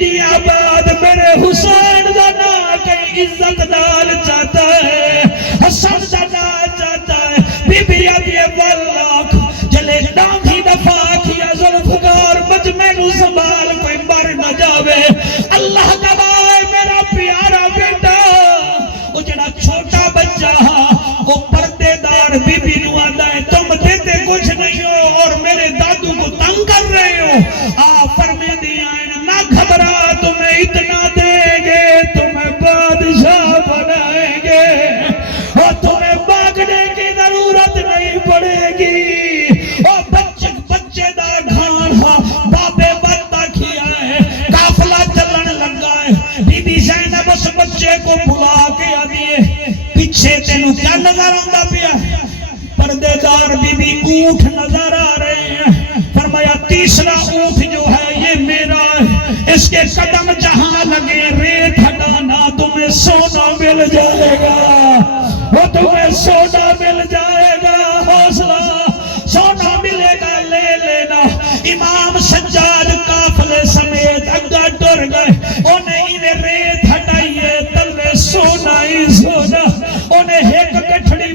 دن بعد میرے حسین دا نام کئی عزت نال چاہتا ہے حسن دا نام چاہتا ہے بی بی آدھیے واللہ جلے ڈانگی دفاع کیا ظلفگار مجمع نو سنبھال کوئی مر نہ جاوے اللہ گواہ میرا پیارا بیٹا وہ جڑا چھوٹا بچہ وہ پردے دار بی بی نو آدھا ہے تم دیتے کچھ نہیں ہو اور میرے دادو کو تنگ کر رہے ہو فرمے دیا نہ گھبرا تمہیں اتنا دیں گے تمہیں بادشاہ بنائیں گے اور تمہیں بھاگنے کی ضرورت نہیں پڑے گی بچے دا گھان ہاں بابے بردہ کیا ہے کافلہ چلن لگا ہے بی بی زینب اس بچے کو بھلا کے آدھیے پیچھے تینوں کیا نظر آندہ پیا پردے دار بی بی اونٹ نظر آ رہے ہیں فرمایا تیسرا اونٹ جو ہے یہ میرا ہے اس کے قدم جہاں لگے ریت ہٹانا تمہیں سونا مل جائے گا وہ تمہیں سونا مل جائے گا حوصلہ سونا ملے گا لے لینا امام سجاد قافلے سمیت اگا ڈر گئے انہیں انہیں ریت ہٹائیے تلے سونا ہی سونا انہیں ایک گٹھڑی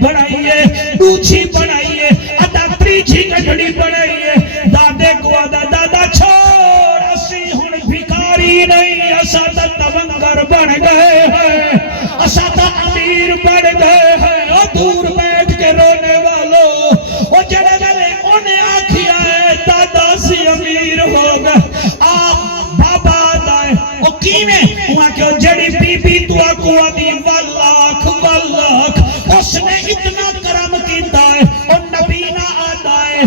بڑھائیے دوچھی بڑھائیے ادا تریچھی گٹھڑی بڑھائیے دادے کو آدھا دادا چھوڑ اسی ہن بھکاری نہیں اسادہ تونگر بڑھ گئے ہیں اسادہ امیر بڑھ گئے ہیں اور دور بیٹھ کے رونے والوں وہ جڑے گلے انہیں آکھیا ہے دادا سی امیر ہوگا آپ بابا دائے وہ کیویں وہاں کہ جڑی بی بی تو آکو آدھی واللہ واللہ اس نے اتنا کرم کیتا ہے اور نبی نہ آتا ہے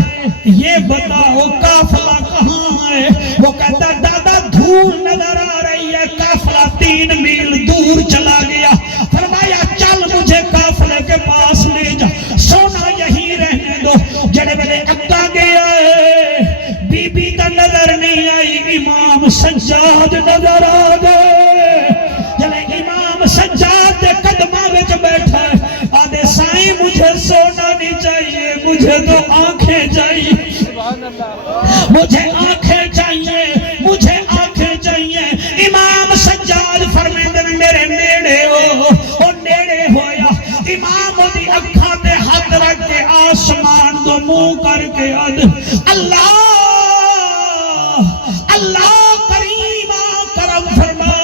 یہ بتاؤ کافلہ کہاں ہے وہ کہتا ہے دادا دھول نظر آ رہی ہے کافلہ 3 میل دور چلا گیا فرمایا چل مجھے کافلے کے پاس لے جا سونا یہی رہنے دو جڑے میں نے اکا گیا ہے بی بی کا نظر نہیں آئی امام سجاد نظر آ گئے جلے امام سجاد دے قدمہ وچ بیٹھا ہے آدھے سائیں مجھے سونا نہیں چاہیے مجھے تو آنکھیں چاہیے مجھے آنکھیں چاہیے مجھے آنکھیں چاہیے امام سجاد فرمیدن میرے نیڑے ہو اور نیڑے ہویا امام دی اکھاں دے ہاتھ رکھ کے آسمان دو منہ کر کے اللہ اللہ کریم کرم فرما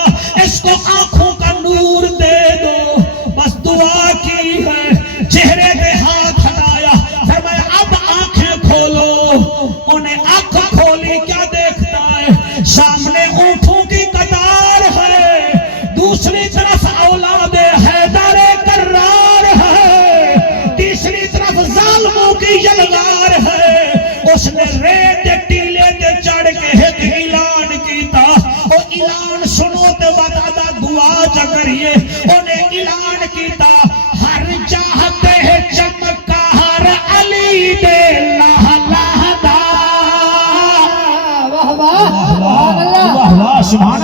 اس کو آنکھوں کا نور دے دو بس دعا کی ہے چہرے پہ ہاتھ ہٹایا فرمایا اب آنکھیں کھولو انہیں آنکھ کھولی کیا دیکھتا ہے سامنے اونٹوں کی قطار اذان سنو تے بعد ادا دعا چکریے انہیں اعلان کیتا ہر چاہتے ہے چمکار علی دے لالا دا واہ واہ واہ واہ سبحان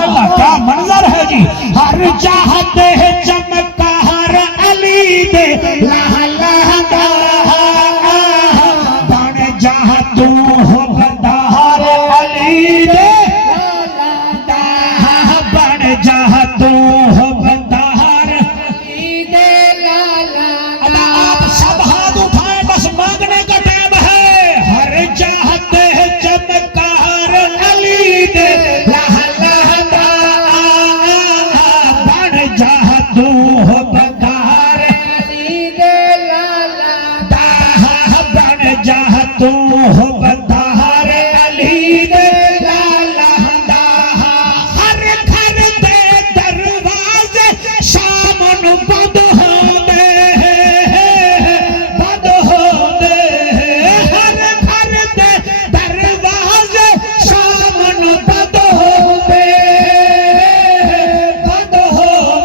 اللہ کیا منظر ہے جی ہر چاہتے ہے چمکار علی دے لالا دا بن جہاں تو ہو بدار علی دے بن جہاں تو ہو بدار اب آپ سب ہاتھ اٹھائیں بس مانگنے کا ٹائم ہے ہر چاہتے ہے چمکار علی دے لالا دا بن جہاں تو ہو بدار بن جہاں تو ہو بدار علی دے لالا دا ہر گھر دے دروازے شامن بند ہو دے ہر گھر دے دروازے شامن بند ہو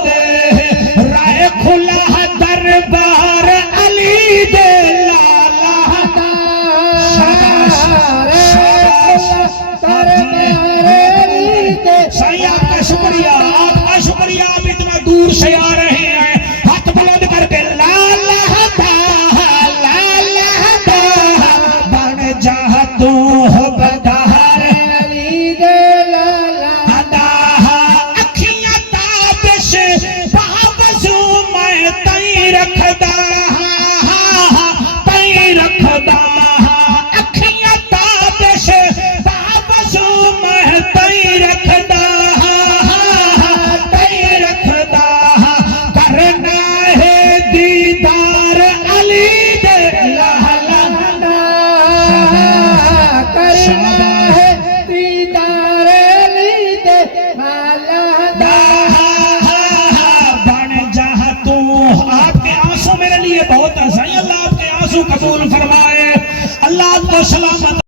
دے رائے کھلا دربار علی دے لالا سائیں آپ کا شکریہ آپ اتنا دور سے آ رہے